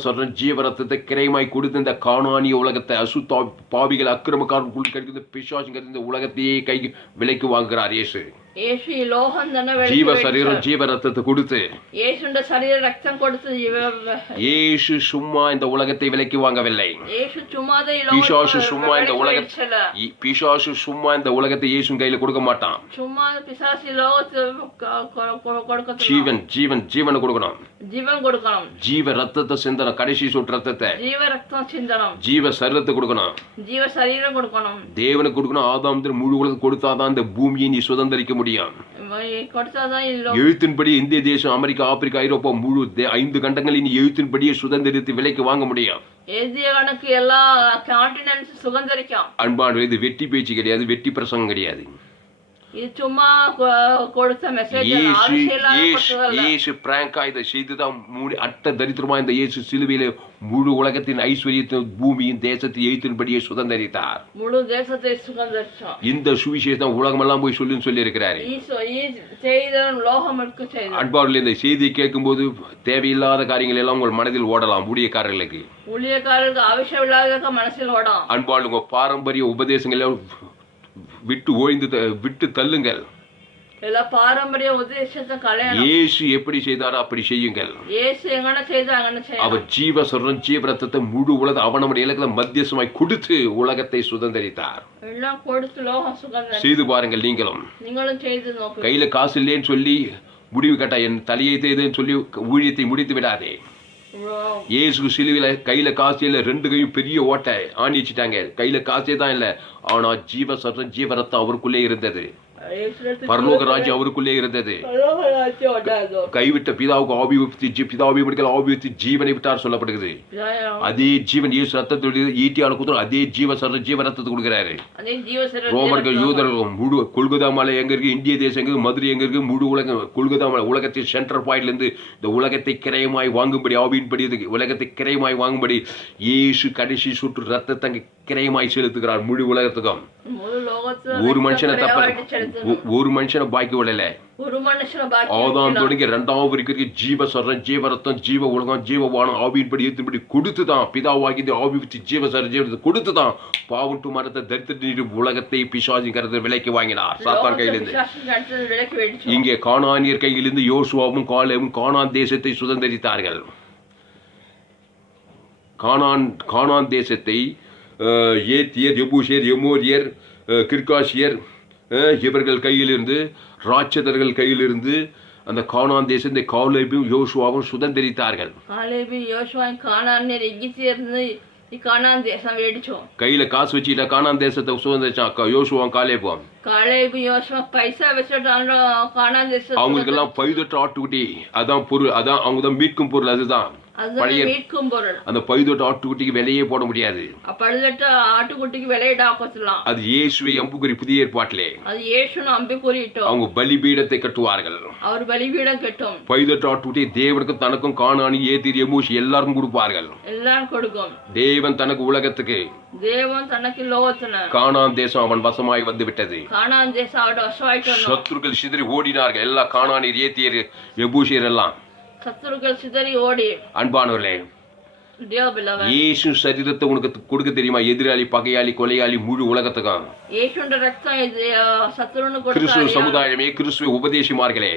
ரத்தத்தை கிரயமாய் கொடுத்து இந்த கானானிய உலகத்தை, அசுத்த பாவிகள், அக்கிரமக்காரர்கள் கிடைக்கிற பிசாசுங்கிற இந்த உலகத்தையே கை விலைக்கு வாங்குகிறார் இயேசு. യേശു ഈ ലോകം തന്നെ ஜீவ சரீரம், ஜீவ ரத்தத்தை கொடுத்து, യേശുവിന്റെ ശരീര രക്തം കൊടുത്ത് இயேசு சும்மா இந்த உலகத்தை விலைக்கு வாங்கவில்லை. യേശു ചുമ്മാതെ ഈ பிசாசு சும்மா இந்த உலகத்தை இயேசு கையில கொடுக்க மாட்டான். ചുമ്മാ പിശാച് ഈ ലോകത്ത് ஜீவனை கொடுக்கணும். ജീവൻ കൊടുക്കണം. ஜீவ ரத்தத்தை சிந்தனம், கடைசி சொட்டு ரத்தத்தை, ജീവ രക്തം ചിന്തനം. ஜீவ சரீரத்தை கொடுக்கணும். ജീവ ശരീരം കൊടുക്കണം. தேவனுக்கு கொடுக்கணும். ஆதாம் முழு உலகம் கொடுத்தாதான் இந்த பூமியை நீ சுதந்திரிக்க முடியும். எழுத்தின்படி இந்திய தேசம், அமெரிக்கா, ஆப்பிரிக்கா, ஐரோப்பா முழு 5 கண்டங்களின் எழுத்தின்படியே சுதந்திரித்து விலைக்கு வாங்க முடியும். அன்பான, இது வெட்டி பேச்சு கிடையாது, வெட்டி பிரசங்கம் கிடையாது. இயேசு பிராங்கா இதை செய்துதான் அட்ட தரித்திரமா இந்த இயேசு சிலுவையில முழு உலகத்தின் ஐஸ்வர்யத்தை, பூமியின் தேசத்தை எழுத்தின்படியே சுதந்திரித்தார். முழு தேசத்தை சுதந்திரிச்சார். இந்த சுவிசேஷம் உலகமெல்லாம் போய் சொல்லி இருக்கிறாரு. அன்பாளர்கள், இந்த செய்தியை கேட்கும் போது தேவையில்லாத காரியங்கள் எல்லாம் உங்கள் மனதில் ஓடலாம். ஊழியக்காரர்களுக்கு அவசியம் இல்லாத மனசில் ஓடலாம். அன்பாளர்கள், உங்க பாரம்பரிய உபதேசங்களை விட்டு தள்ளுங்கள். இயேசு எப்படி செய்தாரோ அப்படி செய்யுங்கள். அவர் ஜீவ ரத்தத்தை முழு உலகம் அவனுடைய இலக்கில மத்தியசமாய் கொடுத்து உலகத்தை சுதந்திரித்தார். செய்து பாருங்கள். நீங்களும் கையில காசு இல்லைன்னு சொல்லி முடிவு கட்டா என் தலையை தேய்துன்னு சொல்லி ஊழியத்தை முடித்து விடாதே. இயேசு சிலுவையில கையில காசு இல்ல, 2 கையும் பெரிய ஓட்டை ஆணி வச்சுட்டாங்க. கையில காசே தான் இல்ல, ஆனா ஜீவ ரத்தம் அவருக்குள்ளே இருந்தது. பரலோக ராஜ்யம் அவருக்குள்ளே இருந்தது. கைவிட்ட பிதாவுக்கு ஆவி ஊற்றி ஜீவனை விட்டார் சொல்லப்படுகிறது. அதே ஜீவன் இயேசு ரத்தத்துடைய ஈட்டியால குத்துறோம். அதே ஜீவ ரத்தத்தை கொடுக்கிறாரு. ரோமர்கள், யூதர்கள், முழு கொல்கத்தா மலை எங்க இருக்கு, இந்திய தேசம் எங்க, மதுரை எங்க இருக்கு, முழு உலகம் கொல்கத்தா மலை உலகத்தின் சென்டர் பாயிண்ட்ல இருந்து இந்த உலகத்தை கிரயமாய் வாங்கும்படி, ஆவியின்படி உலகத்தை கிரயமாய் வாங்கும்படி இயேசு கடைசி சுற்று ரத்தத்தை அங்கே கிரயமாய் செலுத்துகிறார் முழு உலகத்துக்கும். ஒரு மனுஷனை பாக்கி விடல. ஆதாம் தொடங்கி 2ஆம் வரைக்கும் ஜீவ ரத்தம், ஜீவ உலகம், ஜீவ வானம் ஆவியின்படி ஏற்றும்படி கொடுத்துதான், பிதாவாகி ஆவி வச்சு ஜீவ கொடுத்துதான் பாவட்டு மரத்தை தரித்திட்டு உலகத்தை பிசாசுங்கிறத விலைக்கு வாங்கினார் சாத்தான் கையிலிருந்து. இங்கே கானானியர் கையிலிருந்து யோசுவாவும் காலேபும் கானான் தேசத்தை சுதந்திரித்தார்கள். கானான் தேசத்தை ஏத்தியர், எபூசியர், எமோரியர், கிர்காசியர் இவர்கள் கையிலிருந்து, ராட்சதர்கள் கையிலிருந்து அந்த கானான் தேசத்தை காலேபும் யோசுவாவும் சுதந்திரித்தார்கள். கையில காசு வச்சுக்கிட்ட கானான் தேசத்தை சுதந்திரிச்சான் யோசுவாவும் காலேபும். அவங்களுக்கு எல்லாம் பைதொற்ற ஆட்டுக்குட்டி அதான் பொருள், அதான் அவங்க தான் மீட்கும் பொருள். அதுதான் பழைய அந்த பைதொட்ட ஆட்டுக்குட்டிக்கு விலையே போட முடியாது. அது இயேசுவை அம்புக்குறி புதிய ஏற்பாட்டிலே அவங்க பலிபீடத்தை கட்டுவார்கள். பைதொட்ட ஆட்டுக்குட்டி தேவனுக்கும் தனக்கும் கானானி, ஏத்திர், எமூசி எல்லாருக்கும் கொடுப்பார்கள். தேவன் தனக்கு உலகத்துக்கு, கானான் தேசம் அவன் வசமாய் வந்து விட்டது. சத்துருக்கள் சிதறி ஓடினார்கள். எல்லா கானானியர், ஏத்தியர், எபூசியர் எல்லாம் அன்பானவர்களே, இயேசு சரீரத்தை உனக்கு கொடுக்க தெரியுமா? எதிராளி, பகையாளி, கொலையாளி முழு உலகத்துக்கும் கிறிஸ்துவ சமுதாயமே, கிறிஸ்துவ உபதேசிமார்களே,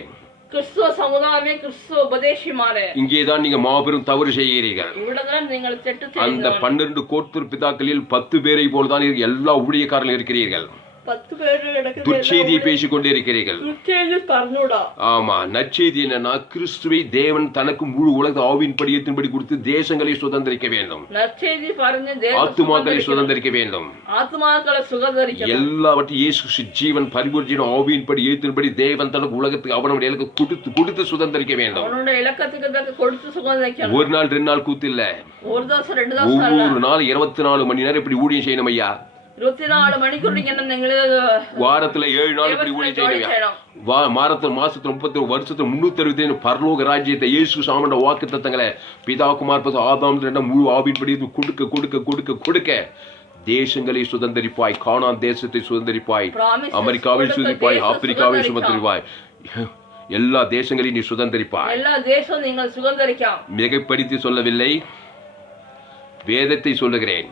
கிறிஸ்துவ சமுதாயமே கிறிஸ்துவ உபதேசிமாரே, இங்கேதான் நீங்க மாபெரும் தவறு செய்கிறீர்கள். இவ்வளவுதான் நீங்கள் தெட்டு அந்த செய்தோம். 12 கோத்திர பிதாக்களில் 10 பேரை போல்தான் எல்லா ஊழியக்காரர்கள் இருக்கிறீர்கள். 10 பேர் எனக்கு துர்ச்செய்தியை பேசிக் கொண்டிருக்கிறீர்கள். துர்ச்செய்தி பரணுடா. ஆமா, நற்செய்தி என்னன்னா கிறிஸ்துவை தேவன் தனக்கு முழு உலக ஆவியின் படியத்தின்படி கொடுத்து தேசங்களை சுதந்திரிக்க வேண்டும், நற்செய்தி பரஞ்சு ஆத்துமாக்களை சுதந்திரிக்க வேண்டும். ஆத்துமாக்களை சுதந்திரிக்க எல்லாவற்றையும் இயேசு கிறிஸ்து ஜீவன் பரிபூர்ண ஆவியின் படி ஏத்தின்படி தேவன் தனக்கு உலகத்துக்கு அவனுடைய இலக்கு கொடுத்து சுதந்திரிக்க வேண்டும். அவனுடைய இலக்கத்துக்கு கொடுத்து சுதந்திரிக்கணும். ஒரு நாள் 2 நாள் கூத்து இல்ல, ஒரு தோசை 2 தோசை ஒவ்வொரு நாள் 24 மணி நேரம் இப்படி ஊழியம் செய்யணும் ஐயா. 24 மணிக்குள்ள என்ன நீங்களே வாரத்துல 7 நாள் இப்படி ஊழியம் செய்யணும். மாசத்துல 30 வருஷத்துல 365 பரலோக ராஜ்யத்தை இயேசு சாமண்ட வாக்கு தத்தங்களை பிதா குமார் ஆதாம் முழு ஆவின்படி கொடுக்க கொடுக்க கொடுக்க கொடுக்க தேசங்களை சுதந்திரிப்பாய், கானான் தேசத்தை சுதந்திரிப்பாய், அமெரிக்காவை சுதந்திரிப்பாய், ஆப்பிரிக்காவை சுதந்திரிப்பாய், எல்லா தேசங்களையும் நீ சுதந்திரிப்பாய். எல்லா தேசம் நீங்கள் சுதந்திரிக்கலாம். மிகைப்படுத்தி சொல்லவில்லை, வேதத்தை சொல்லுகிறேன்.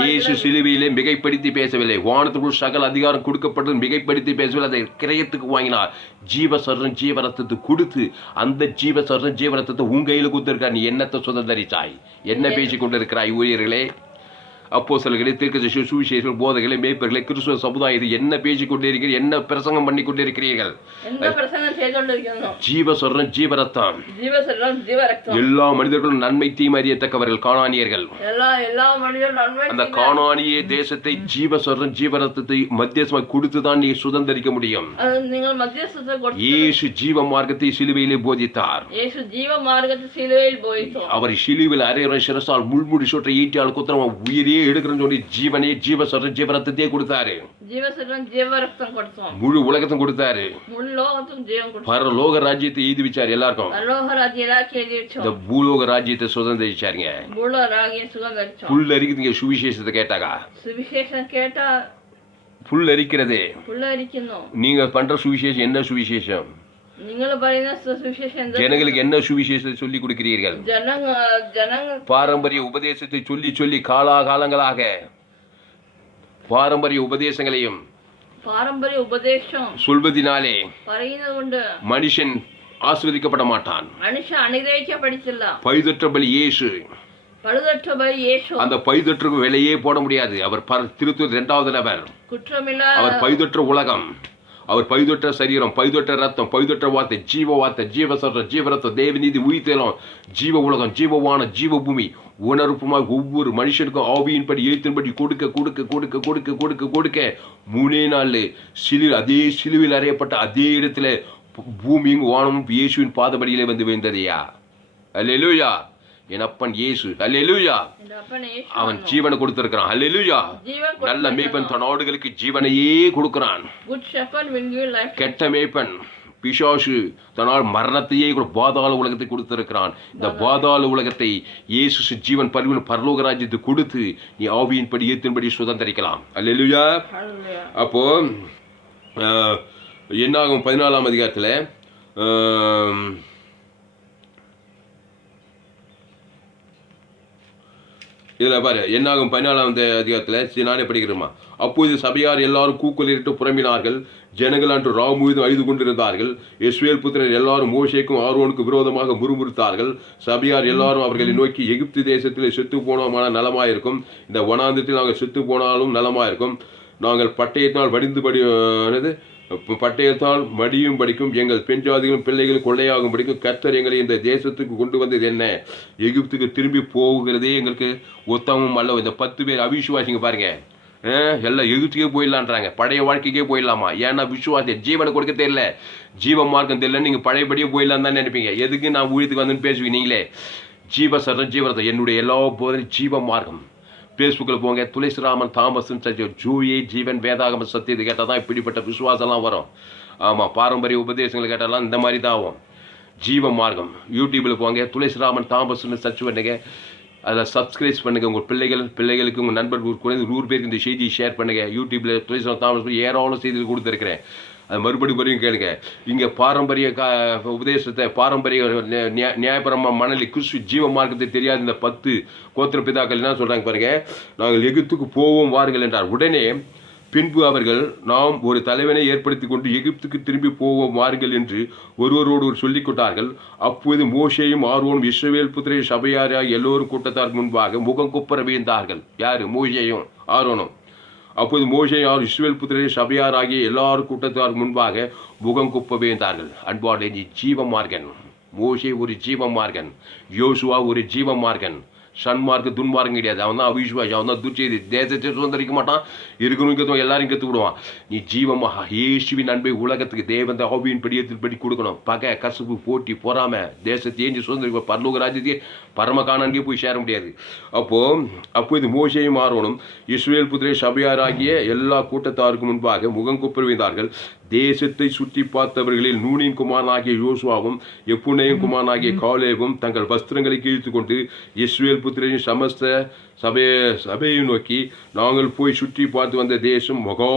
இயேசு சிலுவையிலே மிகைப்படுத்தி பேசவில்லை. வானத்துக்குள் சகல அதிகாரம் கொடுக்கப்பட்டது மிகைப்படுத்தி பேசவில்லை. அதை கிரயத்துக்கு வாங்கினார். ஜீவசரணம் ஜீவரத்தத்தை கொடுத்து அந்த ஜீவசரணம் ஜீவரத்தத்தை உங்க கையில கொடுத்திருக்கார். நீ என்னத்தை சுதந்திரிச்சாய்? என்ன பேசிக் கொண்டிருக்கிறாய் ஊழியர்களே, அப்போஸ்தலர்களே, தீர்க்கதரிசிகளே, சுவிசேஷகர்களே, போதகர்களே, மேய்ப்பர்களே, கிறிஸ்துவ சமுதாயத்தை என்ன பேசிக் கொண்டிருக்கிறீர்கள்? என்ன பிரசங்கம் பண்ணி கொண்டிருக்கிறீர்கள்? ஜீவசரணம் ஜீவரத்தம். எல்லா மனிதர்களும் நன்மை தீமை அறியத்தக்கவர்கள் கானானியர்கள். அந்த கானானிய தேசத்தை ஜீவசரணம் ஜீவரத்தத்தை மத்தியஸ்தமாய் கொடுத்துதான் நீ சுதந்திரிக்க முடியும். இயேசு ஜீவ மார்க்கத்தை சிலுவையிலே போதித்தார். அவர் சிலுவையில் அரையறை சிரசால் முள்முடி சொற்ற ஈட்டியால் குத்திரம் உயிரே எடுக்கிறன்னு சொல்லி ஜீவனே ஜீவசரணம் ஜீவரத்தத்தையே கொடுத்தாரு. முழு உலகத்தையும் கொடுத்தாரு. பரலோக ராஜ்யத்தை எழுதி வச்சாரு எல்லாருக்கும். இந்த பூலோக ராஜ்யத்தை சுதந்திரிச்சாருங்க. புல் அரிக்குதுங்க சுவிசேஷத்தை கேட்டாக்கா. சுவிசேஷம் கேட்டா புல் அரிக்கிறது. நீங்க பண்ற சுவிசேஷம் என்ன சுவிசேஷம்? ஜனங்களுக்கு என்ன சுவிசேஷத்தை சொல்லி கொடுக்கிறீர்கள்? பாரம்பரிய உபதேசத்தை சொல்லி சொல்லி காலாகாலங்களாக பாரம்பரிய உபதேசங்களையும் பாரம்பரிய உபதேசம் சொல்வதினாலே மனுஷன் ஆசீர்வதிக்கப்பட மாட்டான். மனுஷன் அனுகிரகிக்கப்படல. பழுதற்ற பலி இயேசு. அந்த பழுதற்றுக்கு விலையே போட முடியாது. அவர் திருத்துவ 2வது நபர். அவர் பழுதற்ற உலகம், அவர் பழுதற்ற சரீரம், பழுதற்ற ரத்தம், பழுதற்ற வார்த்தை, ஜீவ வார்த்தை, ஜீவசரணம் ஜீவரத்தம், தேவநீதி, உயிர்த்தேலம், ஜீவ உலகம், ஜீவவான, ஜீவ பூமி, உணர்வுமாய் ஒவ்வொரு மனுஷனுக்கும் ஆவியின்படி எழுத்தின்படி கொடுக்க கொடுக்க கொடுக்க கொடுக்க கொடுக்க கொடுக்க 3 நாள் அதே சிலுவையில் அறையப்பட்ட அதே இடத்துல பூமியும் வானமும் இயேசுவின் பாதபடியிலே வந்து விழுந்ததையா. அல்லேலூயா. என் அப்பன் இயேசு. அல்லேலூயா. அவன் ஜீவனை கொடுத்திருக்கிறான். அல்லேலூயா. நல்ல மேய்ப்பன் தன் ஆடுகளுக்கு ஜீவனையே கொடுக்கிறான். கெட்ட மேய்ப்பன் பிசாசு தன்னால் மரணத்தையே கூட பாதாள உலகத்தை கொடுத்திருக்கிறான். இந்த பாதாள உலகத்தை இயேசு ஜீவன் பரலோக ராஜ்யத்தை கொடுத்து நீ ஆவியின்படி ஏத்தின்படி சுதந்திரிக்கலாம். அல்லேலூயா. அப்போ என்னாகும் 14ஆம் அதிகாரத்தில் இதில் பாரு, என்னாகும் 14ஆம் அதிகாரத்தில் நானே படிக்கிறோமா. அப்போது சபையார் எல்லாரும் கூக்குலிட்டு புறம்பினார்கள். ஜனங்கள் அன்று ராவு முழுவதும் அழுது கொண்டிருந்தார்கள். இஸ்ரவேல் புத்திரர் எல்லாரும் மோசேக்கும் ஆரோனுக்கு விரோதமாக முறுமுறுத்தார்கள். சபையார் எல்லாரும் அவர்களை நோக்கி, எகிப்து தேசத்தில் செத்து போனோமான நலமாயிருக்கும், இந்த வனாந்தத்தில் நாங்கள் செத்து போனாலும் நலமாயிருக்கும். நாங்கள் பட்டயத்தினால் பட்டயத்தால் மடியும் படிக்கும், எங்கள் பெண் ஜாதிகளும் பிள்ளைகளும் கொள்ளையாகும் படிக்கும். கர்த்தர் எங்களை இந்த தேசத்துக்கு கொண்டு வந்தது என்ன? எகிப்துக்கு திரும்பி போகிறதே எங்களுக்கு உத்தமம் அல்ல. இந்த 10 பேர் அவிசுவாசிங்க பாருங்க, எல்லாம் எகிப்துக்கே போயிடலான்றாங்க. பழைய வாழ்க்கைக்கே போயிடலாமா? ஏன்னா விசுவாசி ஜீவனை கொடுக்க தெரியல, ஜீவ மார்க்கம் தெரியல. நீங்கள் பழையபடியே போயிடலாம் தான் நினைப்பீங்க. எதுக்கு நான் ஊழியத்துக்கு வந்துன்னு பேசுவீங்க நீங்களே. ஜீவசரணம் ஜீவரத்தம் என்னுடைய எல்லா போதனையும் ஜீவ மார்க்கம். ஃபேஸ்புக்கில் போங்க, துளசிராமன் தாமஸும் ஜூயே ஜீவன் வேதாகம சத்தியத்தை கேட்டால் தான் இப்படிப்பட்ட விசுவாசம்லாம் வரும். ஆமாம், பாரம்பரிய உபதேசங்களை கேட்டாலாம் இந்த மாதிரி தான் ஆகும். ஜீவ மார்க்கம் யூடியூப்பில் போங்க, துளசிராமன் தாமஸ்ன்னு சர்ச் பண்ணுங்க, அதில் சப்ஸ்கிரைப் பண்ணுங்கள். உங்கள் பிள்ளைகளுக்கு உங்கள் நண்பர்கள் குறைந்து 100 பேருக்கு இந்த செய்தியை ஷேர் பண்ணுங்கள். யூடியூப்பில் துளசிராமன் தாமஸ் ஏராளம் செய்திகள் கொடுத்துருக்கிறேன். அது மறுபடியும் கேளுங்க. இங்கே பாரம்பரிய உபதேசத்தை, பாரம்பரிய நியாயபரமாக மணலி கிறிஸ்து ஜீவ மார்க்கத்தை தெரியாத இந்த 10 கோத்திர பிதாக்கள் என்ன சொல்கிறாங்க பாருங்க. நாங்கள் எகிப்துக்கு போவோம் வாருங்கள் என்றார். உடனே பின்பு அவர்கள், நாம் ஒரு தலைவனை ஏற்படுத்தி கொண்டு எகிப்துக்கு திரும்பி போவோம் வாருங்கள் என்று ஒருவரோடு சொல்லிக் கொண்டார்கள். அப்போது மோசேயும் ஆரோனும் இஸ்ரவேல் புத்திர சபையாராய் எல்லோரும் கூட்டத்தார் முன்பாக முகம் குப்புற வீழ்ந்தார்கள். யாரு? மோசேயும் ஆரோனும். அப்போது மோசேயும் இஸ்ரவேல் புத்திர சபையாராகிய எல்லாரும் கூட்டத்தார் முன்பாக முகம் குப்ப வீழ்ந்தார்கள். அன்பாளே, நீ ஜீவமார்கன். மோசே ஒரு ஜீவமார்கன், யோசுவா ஒரு ஜீவமார்கன். சன்மார்க்கு துன்மார்க்கம் கிடையாது. அவன் தான் அவிஸ்வாசி, அவன் தான் துச்செய்தி. தேசத்தை சுதந்திரிக்க மாட்டான், இருக்கணும் எல்லாரும் கற்று விடுவான். நீ ஜீவமாக இயேசுவின் அன்பை உலகத்துக்கு தேவன் ஆவியின் படியத்தின்படி கொடுக்கணும். பகை, கசுப்பு, போட்டி, பொறாமை, தேசத்தை ஏஞ்சி சுதந்திரிக்க பரலோக ராஜ்யத்தையே பரமகானங்கே போய் சேர முடியாது. அப்போது மோசேயும் ஆரோனும் இஸ்ரவேல் புத்திர சபையாராகிய எல்லா கூட்டத்தாருக்கும் முன்பாக முகங்குப்புற வீழ்ந்தார்கள். தேசத்தை சுற்றி பார்த்தவர்களில் நூனின் குமாரனாகிய யோசுவாவும் எப்புனேயின் குமாரனாகிய காலேபும் தங்கள் வஸ்திரங்களை கிழித்து கொண்டு இஸ்ரவேல் புத்திரரின் சமஸ்த சபையை நோக்கி, நாங்கள் போய் சுற்றி பார்த்து வந்த தேசம் மகா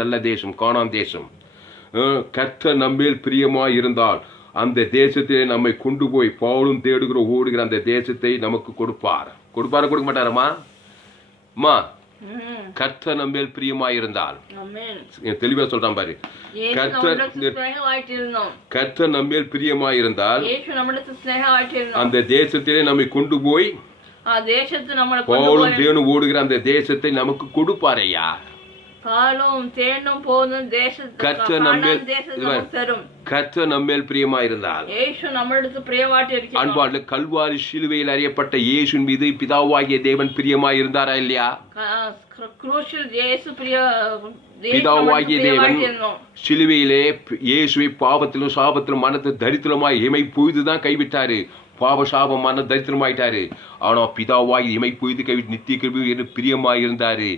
நல்ல தேசம், கானான் தேசம். கர்த்தர் நம்மேல் பிரியமாய் இருந்தால் அந்த தேசத்திலே நம்மை கொண்டு போய் பவுலும் தேடுகிற ஓடுகிற அந்த தேசத்தை நமக்கு கொடுப்பாரா கொடுக்க மாட்டாரம்மா? அம்மா, கர்த்தர் நம்மேல் பிரியமாயிருந்தால், தெளிவா சொல்றான் பாரு, கர்த்தர் நம்மேல் பிரியமாயிருந்தால் அந்த தேசத்திலே நம்மை கொண்டு போய் பவுலும் தேனும் ஓடுகிற அந்த தேசத்தை நமக்கு கொடுப்பாரையா. கர்த்தர் நம்மேல் பிரியமாயிருந்தால், அன்பார்ந்த கல்வாரி சிலுவையில் அறியப்பட்ட இயேசுவின் மீது பிதாவாகிய தேவன் பிரியமாயிருந்தாரா இல்லையா? பிதாவாகிய தேவன் சிலுவையிலே இயேசுவை பாவத்திலும் சாபத்திலும் மனத்தை தரித்திரமாய் இமை பொய்துதான் கைவிட்டாரு. பாவ சாபம் மன தரித்திரமாயிட்டாரு. ஆனா பிதாவாகி இமை பொய்து கைவிட்டு நித்திய கிருபை என்று பிரியமாயிருந்தாரு.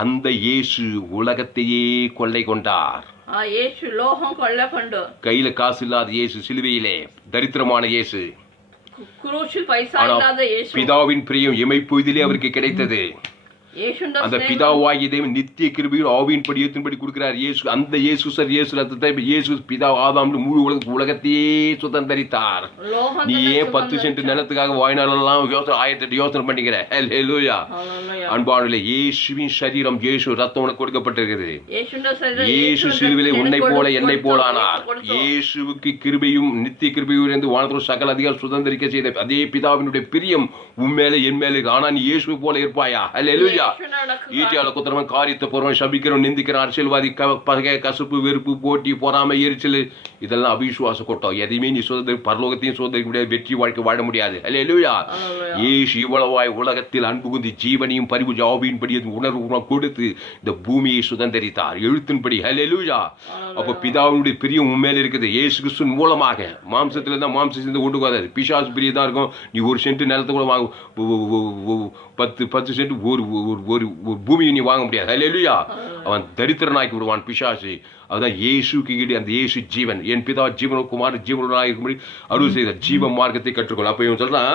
அந்த இயேசு உலகத்தையே கொள்ளை கொண்டார். கையில காசு இல்லாத இயேசு, சிலுவையிலே தரித்திரமான இயேசு. பிதாவின் பிரியம் இமை பொய்திலே அவருக்கு கிடைத்தது. அந்த பிதாவாகிய தேவன் நித்திய கிருபையில் ஆவியின் படியத்தின்படி கொடுக்கிறார். இயேசு, அந்த இயேசு சார், இயேசு ரத்தத்தை இயேசு பிதா ஆதாம் முழு உலகத்தையே சுதந்தரித்தார். நீ ஏன் 10 சென்ட் நிலத்துக்காக வாய்நாளெல்லாம் 1008 யோசனை பண்ணிக்கிற? ஹல்லேலூயா. அன்பானவர்களே, இயேசுவின் சரீரம், இயேசு ரத்தம் உனக்கு கொடுக்கப்பட்டிருக்கிறது. இயேசு சிலுவிலே உன்னை போல என்னை போல ஆனார். இயேசுவுக்கு கிருபையும் நித்திய கிருபையும் இருந்து வானத்தோடு சகல அதிகாரம் சுதந்திரிக்க செய்த அதே பிதாவினுடைய பிரியம் உண்மையிலே என் மேலே இருக்கு. ஆனா நீ இயேசுவை போல இருப்பாயா? ஹல்லேலூயா. ஈட்டியால குத்துறவன், காரியத்தை போறவன், சபிக்கிறவன், நிந்திக்கிறான், அரசியல்வாதி, பகை, கசுப்பு, வெறுப்பு, போட்டி, பொறாமை, எரிச்சல், இதெல்லாம் அவிசுவாச கூட்டம். எதையுமே நீ சுதந்திர பரலோகத்தையும் சுதந்திரிக்க முடியாது, வெற்றி வாழ்க்கை வாழ முடியாது. ஹல்லேலூயா. இயேசு இவ்வளவாய் உலகத்தில் அன்பு குந்தி ஜீவனையும் பரிவு ஆவியின் படி உணர்வு கொடுத்து இந்த பூமியை சுதந்திரித்தார் எழுத்தின்படி. ஹல்லேலூயா. அப்ப பிதாவினுடைய பிரியம் உண்மையில இருக்குது. இயேசு கிறிஸ்து மூலமாக மாம்சத்துல தான் மாம்ச சிந்தை கொண்டு போகாது. பிசாசு பிரியம் தான் இருக்கும். நீ 1 சென்ட் நிலத்தை கூட வாங்க, 10 சென்ட் ஒரு பூமியை நீ வாங்க முடியாது. ஹல்லேலூயா. அவன் தரித்திரனாக்கி விடுவான் பிசாசு. அதுதான் இயேசுக்கு ஈடு அந்த இயேசு ஜீவன். என் பிதா ஜீவனகுமார் ஜீவனாக இருக்கும்படி அருள் செய்த ஜீவ மார்க்கத்தை கற்றுக்கொள்ள. அப்ப இவன் சொல்றான்,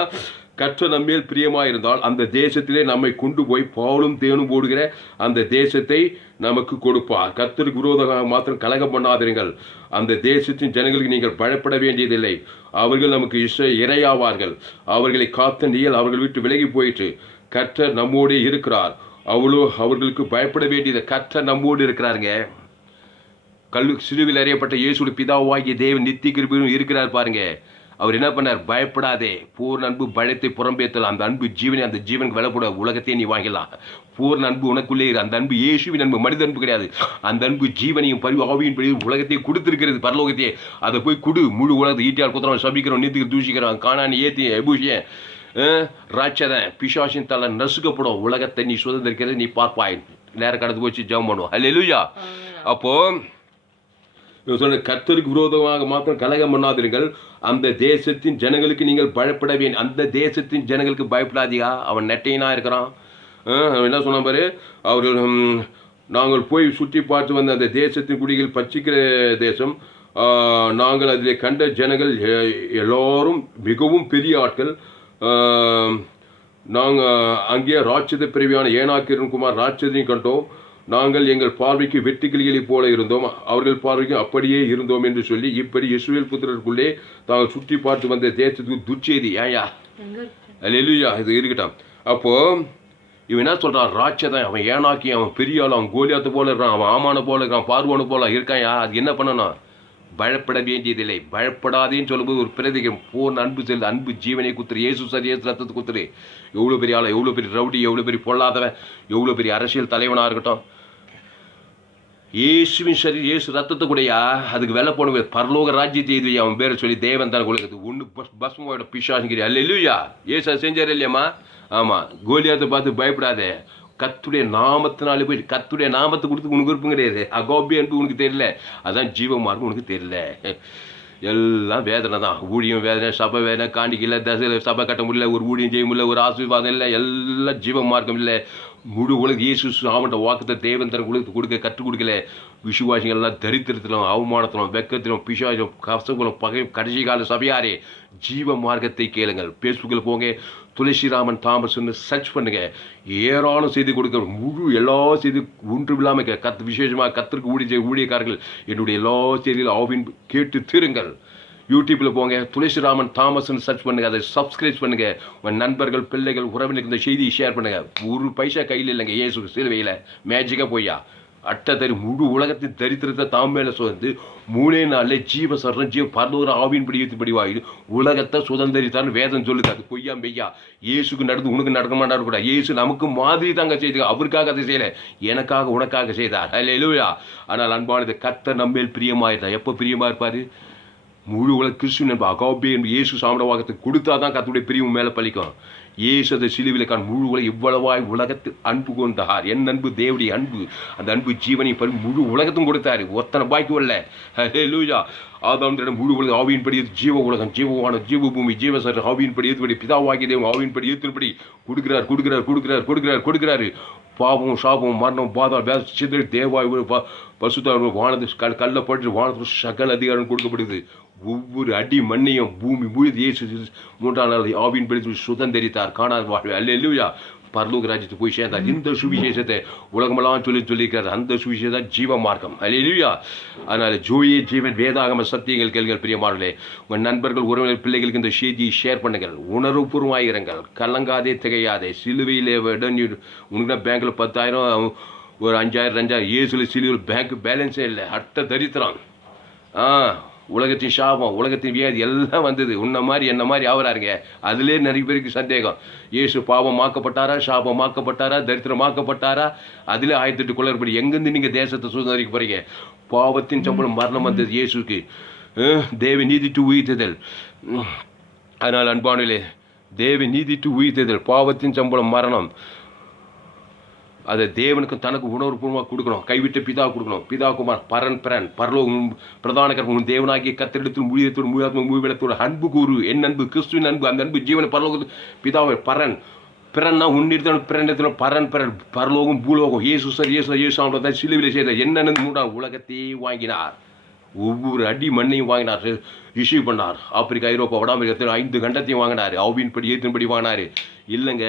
கர்த்தர் நம்மேல் பிரியமாயிருந்தால் அந்த தேசத்திலே நம்மை கொண்டு போய் பாலும் தேனும் ஓடுகிற அந்த தேசத்தை நமக்கு கொடுப்பார். கர்த்தருக்கு விரோதமாக மாத்திரம் கலகம் பண்ணாதீர்கள். அந்த தேசத்தின் ஜனங்களுக்கு நீங்கள் பயப்பட வேண்டியதில்லை. அவர்கள் நமக்கு இரையாவார்கள். அவர்களை காத்த நியல் அவர்கள் விட்டு விலகி போயிற்று. கர்த்தர் நம்மோடு இருக்கிறார். அவர்களுக்கு பயப்பட வேண்டியது. கர்த்தர் நம்மோடு இருக்கிறாருங்க. சிலுவையில் அறியப்பட்ட இயேசுடைய பிதாவாகிய தேவன் நித்திய கிருபையும் இருக்கிறார் பாருங்க. அவர் என்ன பண்ணார்? பயப்படாதே, பூர்ண அன்பு பயத்தை புறம்பேத்தல். அந்த அன்பு ஜீவனை, அந்த ஜீவனுக்கு விலப்பட உலகத்தையே நீ வாங்கலாம். பூர்ண அன்பு உனக்குள்ளே இரு. அந்த அன்பு இயேசுவின் அன்பு, மனித அன்பு கிடையாது. அந்த அன்பு ஜீவனையும் பரிவு ஆவியின் படி உலகத்தையே கொடுத்திருக்கிறது, பரலோகத்தையே. அதை போய் கொடு. முழு உலகத்தை ஈட்டியால் குத்துறோம், சபிக்கிறோம், நீத்துக்கு தூஷிக்கிறோம், காணானி ஏத்தி எபூஷியன் ராட்சதன் பிசாசின் தலை நசுக்கப்படும். உலகத்தை நீ சுதந்திரிக்கிறது நீ பார்ப்பாய். நேரம் கடந்து போச்சு, ஜெபம் பண்ணுவோம். ஹல்லேலூயா. அப்போ சொன்ன கர்த்தருக்கு விரோதமாக மாத்திரம் கலகம் பண்ணாதீர்கள். அந்த தேசத்தின் ஜனங்களுக்கு நீங்கள் பயப்பட வேண்டும். அந்த தேசத்தின் ஜனங்களுக்கு பயப்படாதீங்க. அவன் நெட்டையினா இருக்கிறான். என்ன சொன்ன பாரு, அவர்கள் நாங்கள் போய் சுற்றி பார்த்து வந்த அந்த தேசத்தின் குடிகள் பச்சிக்கிற தேசம். நாங்கள் அதில் கண்ட ஜனங்கள் எல்லோரும் மிகவும் பெரிய ஆட்கள். நாங்கள் அங்கே ராட்சத பிரிவியான ஏனாக்கிரன் குமார் ராட்சதையும் கண்டோம். நாங்கள் எங்கள் பார்வைக்கு வெட்டுக்கிளிகளைப் போல இருந்தோம், அவர்கள் பார்வைக்கு அப்படியே இருந்தோம் என்று சொல்லி இப்படி இஸ்ரவேல் புத்திரருக்குள்ளே தாங்கள் சுற்றி பார்த்து வந்த தேசத்துக்கு துர்ச்செய்தி. ஏயா ஹல்லேலூயா. இது இருக்கட்டும். அப்போ இவன் என்ன சொல்கிறான், ராட்சதன், அவன் ஏனாக்கி, அவன் பெரிய ஆள், அவன் கோலியாத்து போல இருக்கான், அவன் ஆமான போல இருக்கான், பார்வோனு போல இருக்கான். அது என்ன பண்ணணும்? பயப்பட வேண்டியதில்லை. பயப்படாதேன்னு சொல்லும்போது ஒரு பிரதிகம், போன் அன்பு செல், அன்பு ஜீவனை குத்துரு, இயேசு சரி, இயேசு ரத்தத்தை குத்துரு. எவ்வளோ பெரிய ஆள், எவ்வளோ பெரிய ரவுடி, எவ்வளோ பெரிய பொல்லாதவன், எவ்வளோ பெரிய அரசியல் தலைவனாக இருக்கட்டும், இயேசுவின் சரி, இயேசு ரத்தத்தை கூடயா அதுக்கு வெலை போன பரலோக ராஜ்யத்தை இது அவன் பேரை சொல்லி தேவன் தான் கொடுக்குது. ஒன்று பஸ்மோட பிசாசுங்கிறியா இல்லையா? ஏசு செஞ்சார் இல்லையம்மா? ஆமாம். கோலியாத்தை பார்த்து பயப்படாதே, கத்துடைய நாமத்தினாலே போய் கத்துடைய நாமத்தை கொடுத்து உனக்கு விருப்பம் கிடையாது. அகோபி என்று உனக்கு தெரியல, அதான் ஜீவமார்க்கம் உனக்கு தெரியல. எல்லாம் வேதனை தான். ஊழியம் வேதனை, சபை வேதனை, காணிக்கல, தசை சபை கட்ட முடியல, ஒரு ஊழியம் செய்ய முடியல, ஒரு ஆசீர்வாதம் இல்லை, எல்லாம் ஜீவ மார்க்கம் இல்லை. முழு உலக இயேசு அவன்கிட்ட வாக்குத்த தேவன் தர கொடுக்க கற்றுக் கொடுக்கல. விசுவாசிகள்லாம் தரித்திரத்திலும், அவமானத்திலும், வெக்கத்திலும், பிசாசிலும், கசங்களும், பகை, கடைசி கால சபையாரே ஜீவ மார்க்கத்தை கேளுங்கள். ஃபேஸ்புக்கில் போங்க, துளசிராமன் தாமஸ்ன்னு சர்ச் பண்ணுங்க. ஏராளம் செய்தி கொடுக்க முழு எல்லா செய்தி ஒன்றும் இல்லாமல் விசேஷமாக கத்திற்கு ஊழியக்காரர்கள் என்னுடைய எல்லா செய்திகளும் ஆவின் கேட்டு தீருங்கள். யூடியூப்பில் போங்க, துளசிராமன் தாமஸ்ன்னு சர்ச் பண்ணுங்க, அதை சப்ஸ்கிரைப் பண்ணுங்க. உங்கள் நண்பர்கள், பிள்ளைகள், உறவினருக்கு இந்த செய்தியை ஷேர் பண்ணுங்க. ஒரு பைசா கையில் இல்லைங்க. இயேசு சிலுவையில் மேஜிக்காக போய்யா அட்டத்தறி முழு உலகத்தின் தரித்திரத்தை தாம் மேலே சுதந்து 3 நாளில் ஜீவ சரணம் ஜீவ பரலோக ஆவியின் படிவாயிரு உலகத்தை சுதந்திரித்தான்னு வேதம் சொல்லுது. அது பொய்யா மெய்யா? இயேசுக்கு நடந்து உனக்கு நடக்க மாட்டாரு கூட. இயேசு நமக்கு மாதிரி தாங்க செய்து, அவருக்காக அதை செய்யலை, எனக்காக உனக்காக செய்தார். அல்லேலூயா. ஆனால் அன்பானது, கர்த்தர் நம்மேல் பிரியமாயிருந்தார். எப்போ பிரியமா இருப்பார்? முழு உலக கிறிஸ்துவ என்ப அகாபே என்பது இயேசு சாமட வாக்கத்தை கொடுத்தா தான் கர்த்தருடைய பிரிவும் மேலே பலிக்கும். இயேசு அதை சிலுவையில் காண் முழு உலக இவ்வளவாய் உலகத்தில் அன்பு கொண்டார். என் அன்பு தேவடைய அன்பு, அந்த அன்பு ஜீவனை பறி முழு உலகத்தும் கொடுத்தாரு. ஒத்தனை பாய்க்கு வரல. அல்லேலூயா. ஆதாம் முழு உலகம் ஆவியின் படி ஜீவ உலகம், ஜீவவான, ஜீவபூமி, ஜீவசர ஆவியின் படி ஏற்றுபடி, பிதாவாகிய தேவன் ஆவியின் படி ஏற்றுபடி கொடுக்கிறாரு. பாவம், சாபம், மரணம், பாதம், சிதறி தேவாய் பசுத்த வானத்து கல்ல பட்டு வானத்து சகல அதிகாரம் கொடுக்கப்படுது. ஒவ்வொரு அடி மண்ணையும் பூமி முழுது இயேசு 3ஆம் நாள் ஆவியின் படி சுதந்திரித்தார். காணாத வாழ்வு. அல்லேலூயா. பரலோக ராஜ்யத்துக்கு போய் சேர்ந்தார். இந்த சுவிசேஷத்தை உலகமெல்லாம் சொல்லியிருக்காரு. அந்த சுவிசேஷம் ஜீவ மார்க்கம். அல்லேலூயா. அதனால் ஜோயே ஜீவன் வேதாகம சத்தியங்கள் கேள்கள். பிரியமானவர்களே, உங்கள் நண்பர்கள், உறவினர், பிள்ளைகளுக்கு இந்த செய்தியை ஷேர் பண்ணுங்கள். உணர்வுபூர்வமாயிருங்கள். கலங்காதே, திகையாதே. சிலுவையில் உனக்கு பேங்க்கில் 10,000, ஒரு 5,000, 2,000, இயேசுல சிலுவையில் பேங்க் பேலன்ஸே இல்லை. அட்ட தரித்திரம். உலகத்தின் சாபம், உலகத்தின் வியாதி எல்லாம் வந்தது. உன்ன மாதிரி என்ன மாதிரி ஆகிறாருங்க. அதிலே நிறைய பேருக்கு சந்தேகம். இயேசு பாவமாக்கப்பட்டாரா, சாபமாக்கப்பட்டாரா, தரித்திரமாக்கப்பட்டாரா? அதிலே 1008 குளறுபடி. எங்கேருந்து நீங்கள் தேசத்தை சுதந்திரிக்க போகிறீங்க? பாவத்தின் சம்பளம் மரணம் வந்தது இயேசுக்கு. தேவ நீதி டு உயிர்த்தெழுதல். அதனால் அன்பானவர்களே, தேவ நீதி டு உயிர்த்தெழுதல். பாவத்தின் சம்பளம் மரணம். அதை தேவனுக்கு தனக்கு உணர்வுபூர்வமாக கொடுக்கணும். கைவிட்ட பிதா கொடுக்கணும். பிதா குமார் பரன் பரலோகம் பிரதான கர்மம் தேவனாகிய கத்தரிடத்தில் முடியத்தோடு முடியாத முடிவிடத்தோடு அன்பு கூறு. என் அன்பு கிறிஸ்துவின் அன்பு. அந்த அன்பு ஜீவனை பரலோக பிதாவை பிறன்னா உன்னிடத்தில் பிறனிடத்தில் பரன் பரலோகம் பூலோகம். இயேசு சார் இயேசு தான் சிலுவையில் செய்தார். என்னென்னு 3ஆம் உலகத்தையே வாங்கினார். ஒவ்வொரு அடி மண்ணையும் வாங்கினார், ரிசீவ் பண்ணார். ஆப்பிரிக்கா, ஐரோப்பா, வட அமெரிக்கத்தில் 5 கண்டத்தையும் வாங்கினார். ஆவின்படி ஏற்றின்படி வாங்கினார். இல்லைங்க,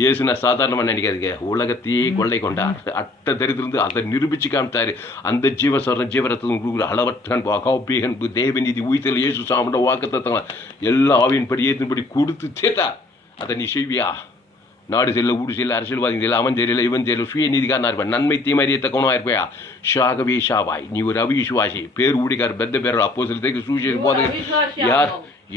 இயேசுனா சாதாரணமாக நினைக்காதுங்க. உலகத்தையே கொள்ளை கொண்டார். அட்ட தரித்திருந்து அதை நிரூபிச்சு காமித்தார். அந்த ஜீவசரணம் ஜீவரத்தம் அளவற்ற அன்பு, அகாபி அன்பு, தேவநீதி, உயிர்த்தல், இயேசு சாமட வாக்குத்தத்தங்களை எல்லாம் ஆவியின்படி ஏற்றின்படி கொடுத்து சேர்த்தார். அதை நீ செய்வியா? நாடு செல்ல, ஊடு செல்ல, அரசியல்வாதிகள் செல்ல, அவன் தெரியல, இவன் தெரியல, சுய நீதிக்காரனாக இருப்பேன், நன்மை தீமறியத்த கோணமாக இருப்பையா? ஷாகவே ஷாவாய். நீ ஒரு அவிசுவாசி, பேர் ஊடிக்கார், பெத்த பேர், அப்போ சில சூசியல் போத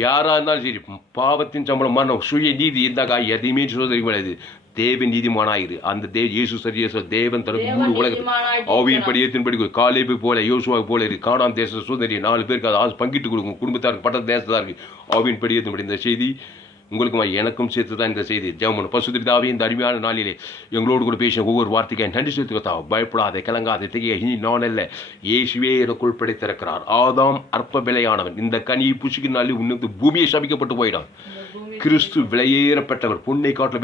யாராக இருந்தாலும் சரி, பாவத்தின் சம்பளம் மரணம், சுய நீதி இருந்தாக்கா எதையுமே சோதனை கிடையாது. தேவ நீதிமானாயிரு. அந்த இயேசு சரி தேவன் தனக்கு முழு உலகத்தில் ஆவியின் படி ஏற்றின்படி காலேபு போல, யோசுவா போல இருக்கு. காணாம் தேச சுதந்திரி 4 பேருக்கு அதை பங்கிட்டு கொடுக்கும். குடும்பத்தாருக்கு, பட்ட தேசத்தாருக்கு ஆவியின் படி ஏற்றின்படி. இந்த செய்தி உங்களுக்கும் எனக்கும் சேர்த்து தான் இந்த செய்தி. ஜெபம் பசுதாவே, இந்த அருமையான நாளிலே எங்களோடு கூட பேசின ஒவ்வொரு வார்த்தைக்கு நன்றி செலுத்துக்கத்தா. பயப்படாதே, கலங்காதே, திகைய. இனி நான் அல்ல, இயேசுவே எனக்குள் படைத்திருக்கிறார். ஆதாம் அற்ப விலையானவன். இந்த கனியை புசிக்கும் நாளில் உன்னது பூமியை சபிக்கப்பட்டு போயிடும். கிறிஸ்து விலையேறப்பட்டவர். பொன்னை காட்டில்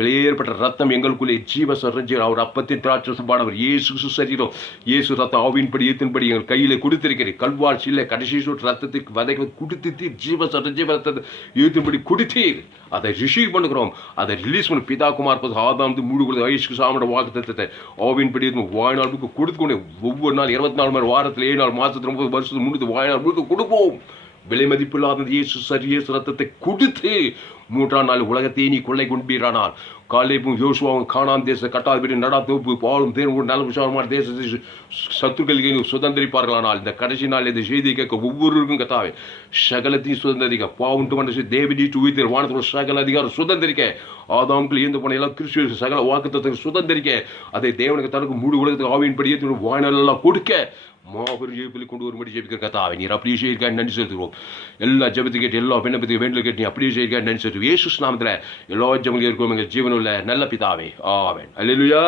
விலையேறப்பட்ட ரத்தம் எங்களுக்குள்ளே ஜீவசரஞ்சீவர். அவர் அப்பத்தின் திராட்சசமானவர். இயேசு சரீரம், இயேசு ரத்தம் ஆவின்படி ஏற்றின்படி எங்கள் கையில் கொடுத்திருக்கிறேன். கல்வார் சில்லை கடைசி சொட்டு ரத்தத்துக்கு வதைகளை கொடுத்து ஜீவசரஞ்சீவ ரத்தத்தை ஏற்றின்படி கொடுத்தீர். அதை ரிசீவ் பண்ணுகிறோம். அதை ரிலீஸ் பண்ணி பிதா குமார் ஆதாம் முழு வயசுக்கு சாமட வாக்குத்தத்தத்தை ஆவின்படி வாழ்நாள் முழுக்க கொடுத்துக்கொண்டு ஒவ்வொரு நாள் 24 மணி வாரத்தில் 7 நாள் மாதத்தில் 9 வருஷத்துக்கு முழுக்க வாழ்நாள் முழுக்க கொடுப்போம். விலை மதிப்பில்லாத இயேசு ரத்தத்தை கொடுத்து மூன்றாம் நாள் உலகத்தை நீ கொள்ளை கொண்டீரானால் காலேபும் யோசுவாவும் கானான் தேச கட்டாதபடி நடாத்தோப்பு பாலும் தேர்வு நல்ல விசாரமான தேசத்தை சத்துருக்களுக்கு சுதந்திரிப்பார்களானால் இந்த கடைசி நாள் இந்த செய்தியை கேட்க ஒவ்வொருவருக்கும் கத்தாவே சகலத்தையும் சுதந்திரிக்க பாவுண்டு மனசு தேவடி உயிர் வானத்தோட சகல அதிகாரம் சுதந்திரிக்க ஆதாம்கள் இருந்து போன எல்லாம் கிறிஸ்துவ சகல வாக்குத்தத்தை சுதந்திரிக்க அதை தேவனுக்கு தனக்கு முழு உலகத்துக்கு ஆவியின்படியே வாய்நாளெல்லாம் கொடுக்க மாபெரும் ஜெயிப்பில் கொண்டு வரும்படி ஜெயிக்கிற கத்தாவை நீர் அப்படியே செய்யிருக்கா நன்றி செலுத்துகிறோம். எல்லா ஜெபத்தை கேட்டு எல்லா விண்ணப்பத்தை வேண்டல் கேட்டு நீ அப்படியே செய்யிருக்கா நன்றி செலுத்துவோம். இயேசு நாமத்தில் எல்லா ஜெபங்களும் இருக்கும் எங்கள் ஜீவனுள்ள நல்ல பிதாவே ஆமென். அல்லேலூயா.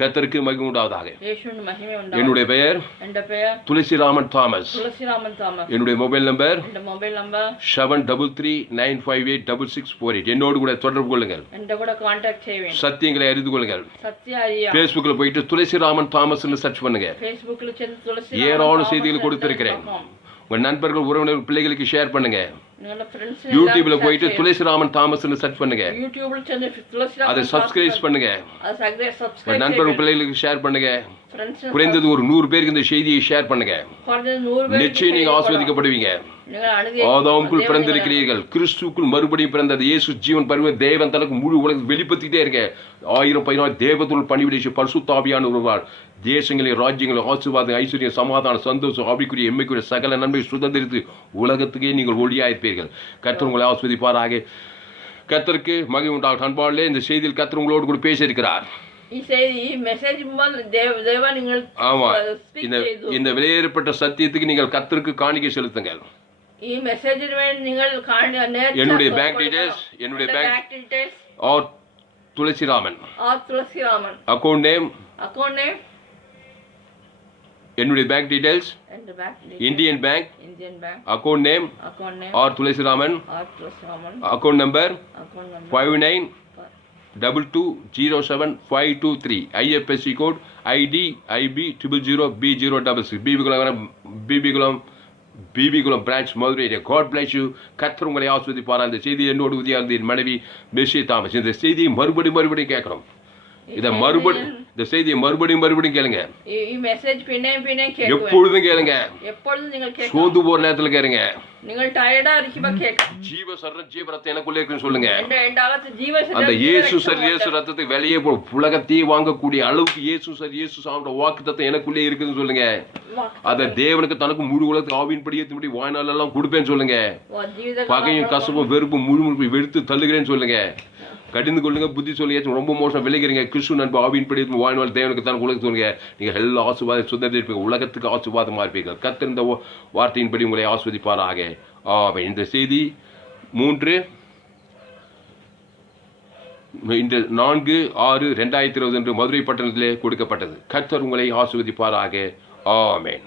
கர்த்தருக்கு மகிமை உண்டாவதாக. என்னுடைய பெயர் துளசிராமன் தாமஸ். என்னுடைய மொபைல் நம்பர் 7339586648. என்னோடு கூட தொடர்பு கொள்ளுங்கள். சத்தியங்களை அறிந்து கொள்ளுங்கள். பேஸ்புக்கில் போயிட்டு துளசிராமன் தாமஸ் சர்ச் பண்ணுங்க. ஏராளம் செய்திகள் கொடுத்திருக்கிறேன். உங்க நண்பர்கள் உறவினர்கள் பிள்ளைகளுக்கு ஷேர் பண்ணுங்க. யூடியூப்ல போயிட்டு துளசிராமன் தாமஸ் சர்ச் பண்ணுங்க. அதை சப்ஸ்கிரைப் பண்ணுங்க. உங்க நண்பர்கள் பிள்ளைகளுக்கு ஷேர் பண்ணுங்க. குறைந்தது ஒரு 100 பேருக்கு இந்த செய்தியை ஷேர் பண்ணுங்க. நிச்சயம் நீங்க ஆசீர்வதிக்கப்படுவீங்க. ஆதாமுக்குள் பிறந்திருக்கிறீர்கள், கிறிஸ்துக்குள் மறுபடியும் பிறந்தது இயேசு ஜீவன் பரிவ தேவன் தனக்கு முழு உலகம் வெளிப்படுத்திட்டே இருக்க 1000 தேவத்துள் பணிவிடை பரிசுத்த ஆவியான ஒருவார் தேசங்களின் ராஜ்யங்களின் ஆசீர்வாதம் ஐஸ்வர்யம் சமாதானம் சந்தோஷம் ஆவிக்குரிய எம்மைக்குரிய சகல நன்மை சுதந்திரித்து உலகத்துக்கே நீங்கள் ஒளியாயிருப்பீர்கள். கர்த்தர் உங்களை ஆசீர்வதிப்பாராக. கர்த்தருக்கு மகிமை உண்டாகட்டும். அன்பாளே இந்த செய்தியில் கர்த்தர் உங்களோடு கூட பேசியிருக்கிறார். ஆமா, இந்த வெளியேறப்பட்ட சத்தியத்துக்கு நீங்கள் கர்த்தருக்கு காணிக்கை செலுத்துங்கள். என்னுடைய bank details R Thulasiraman account name என்னுடைய bank details Indian bank account name R Thulasiraman account number 5922075523 IFSC code ID IB 000B066 Bibikulam branch Madurai. God bless you. கர்த்தர் உங்களை ஆஸ்வதிப்பார். அந்த செய்தி என்னோடு உதவியாக மனைவி பெஷி தாமஸ். இந்த செய்தியை மறுபடியும் கேட்கணும். இந்த செய்தியை மறுபடியும் கேளுங்க. எப்பொழுதும் கேளுங்க. சோர்ந்து போற நேரத்துல கேளுங்க. ஜீவ சரண ஜீவ ரத்தம் எனக்குள்ளே இருக்குன்னு சொல்லுங்க. அந்த இயேசு ரத்தத்தை வெளியே உலகத்தையே வாங்கக்கூடிய அளவுக்கு இயேசு சாப்பிட்ட வாக்குத்தத்தம் எனக்குள்ளே இருக்குன்னு சொல்லுங்க. அத தேவனுக்கு தனக்கு முழு உலகத்துக்கு ஆவியின்படி வாய்நாள் எல்லாம் கொடுப்பேன்னு சொல்லுங்க. பகையும் கசப்பும் வெறுப்பும் முழு வெறுத்து தள்ளுகிறேன்னு சொல்லுங்க. கடிந்து கொள்ளுங்க. புத்தி சொல்லி ரொம்ப மோசம் விளைகிறீங்க. கிறிஸ்து நண்பு ஆவியின்படி வாழ்நாள் தேவனுக்கு தான் உலகத்து சொல்லுங்க. நீங்கள் எல்லா ஆசீர்வாதம் சுதந்திரம் இருப்பீங்க. உலகத்துக்கு ஆசீர்வாதமாக இருப்பீர்கள். கர்த்தர் இந்த வார்த்தையின்படி உங்களை ஆஸ்வதிப்பாராக. இந்த செய்தி 4/6/2020 மதுரை பட்டணத்திலே கொடுக்கப்பட்டது. கர்த்தர் உங்களை ஆசீர்வதிப்பாராக. ஆமென்.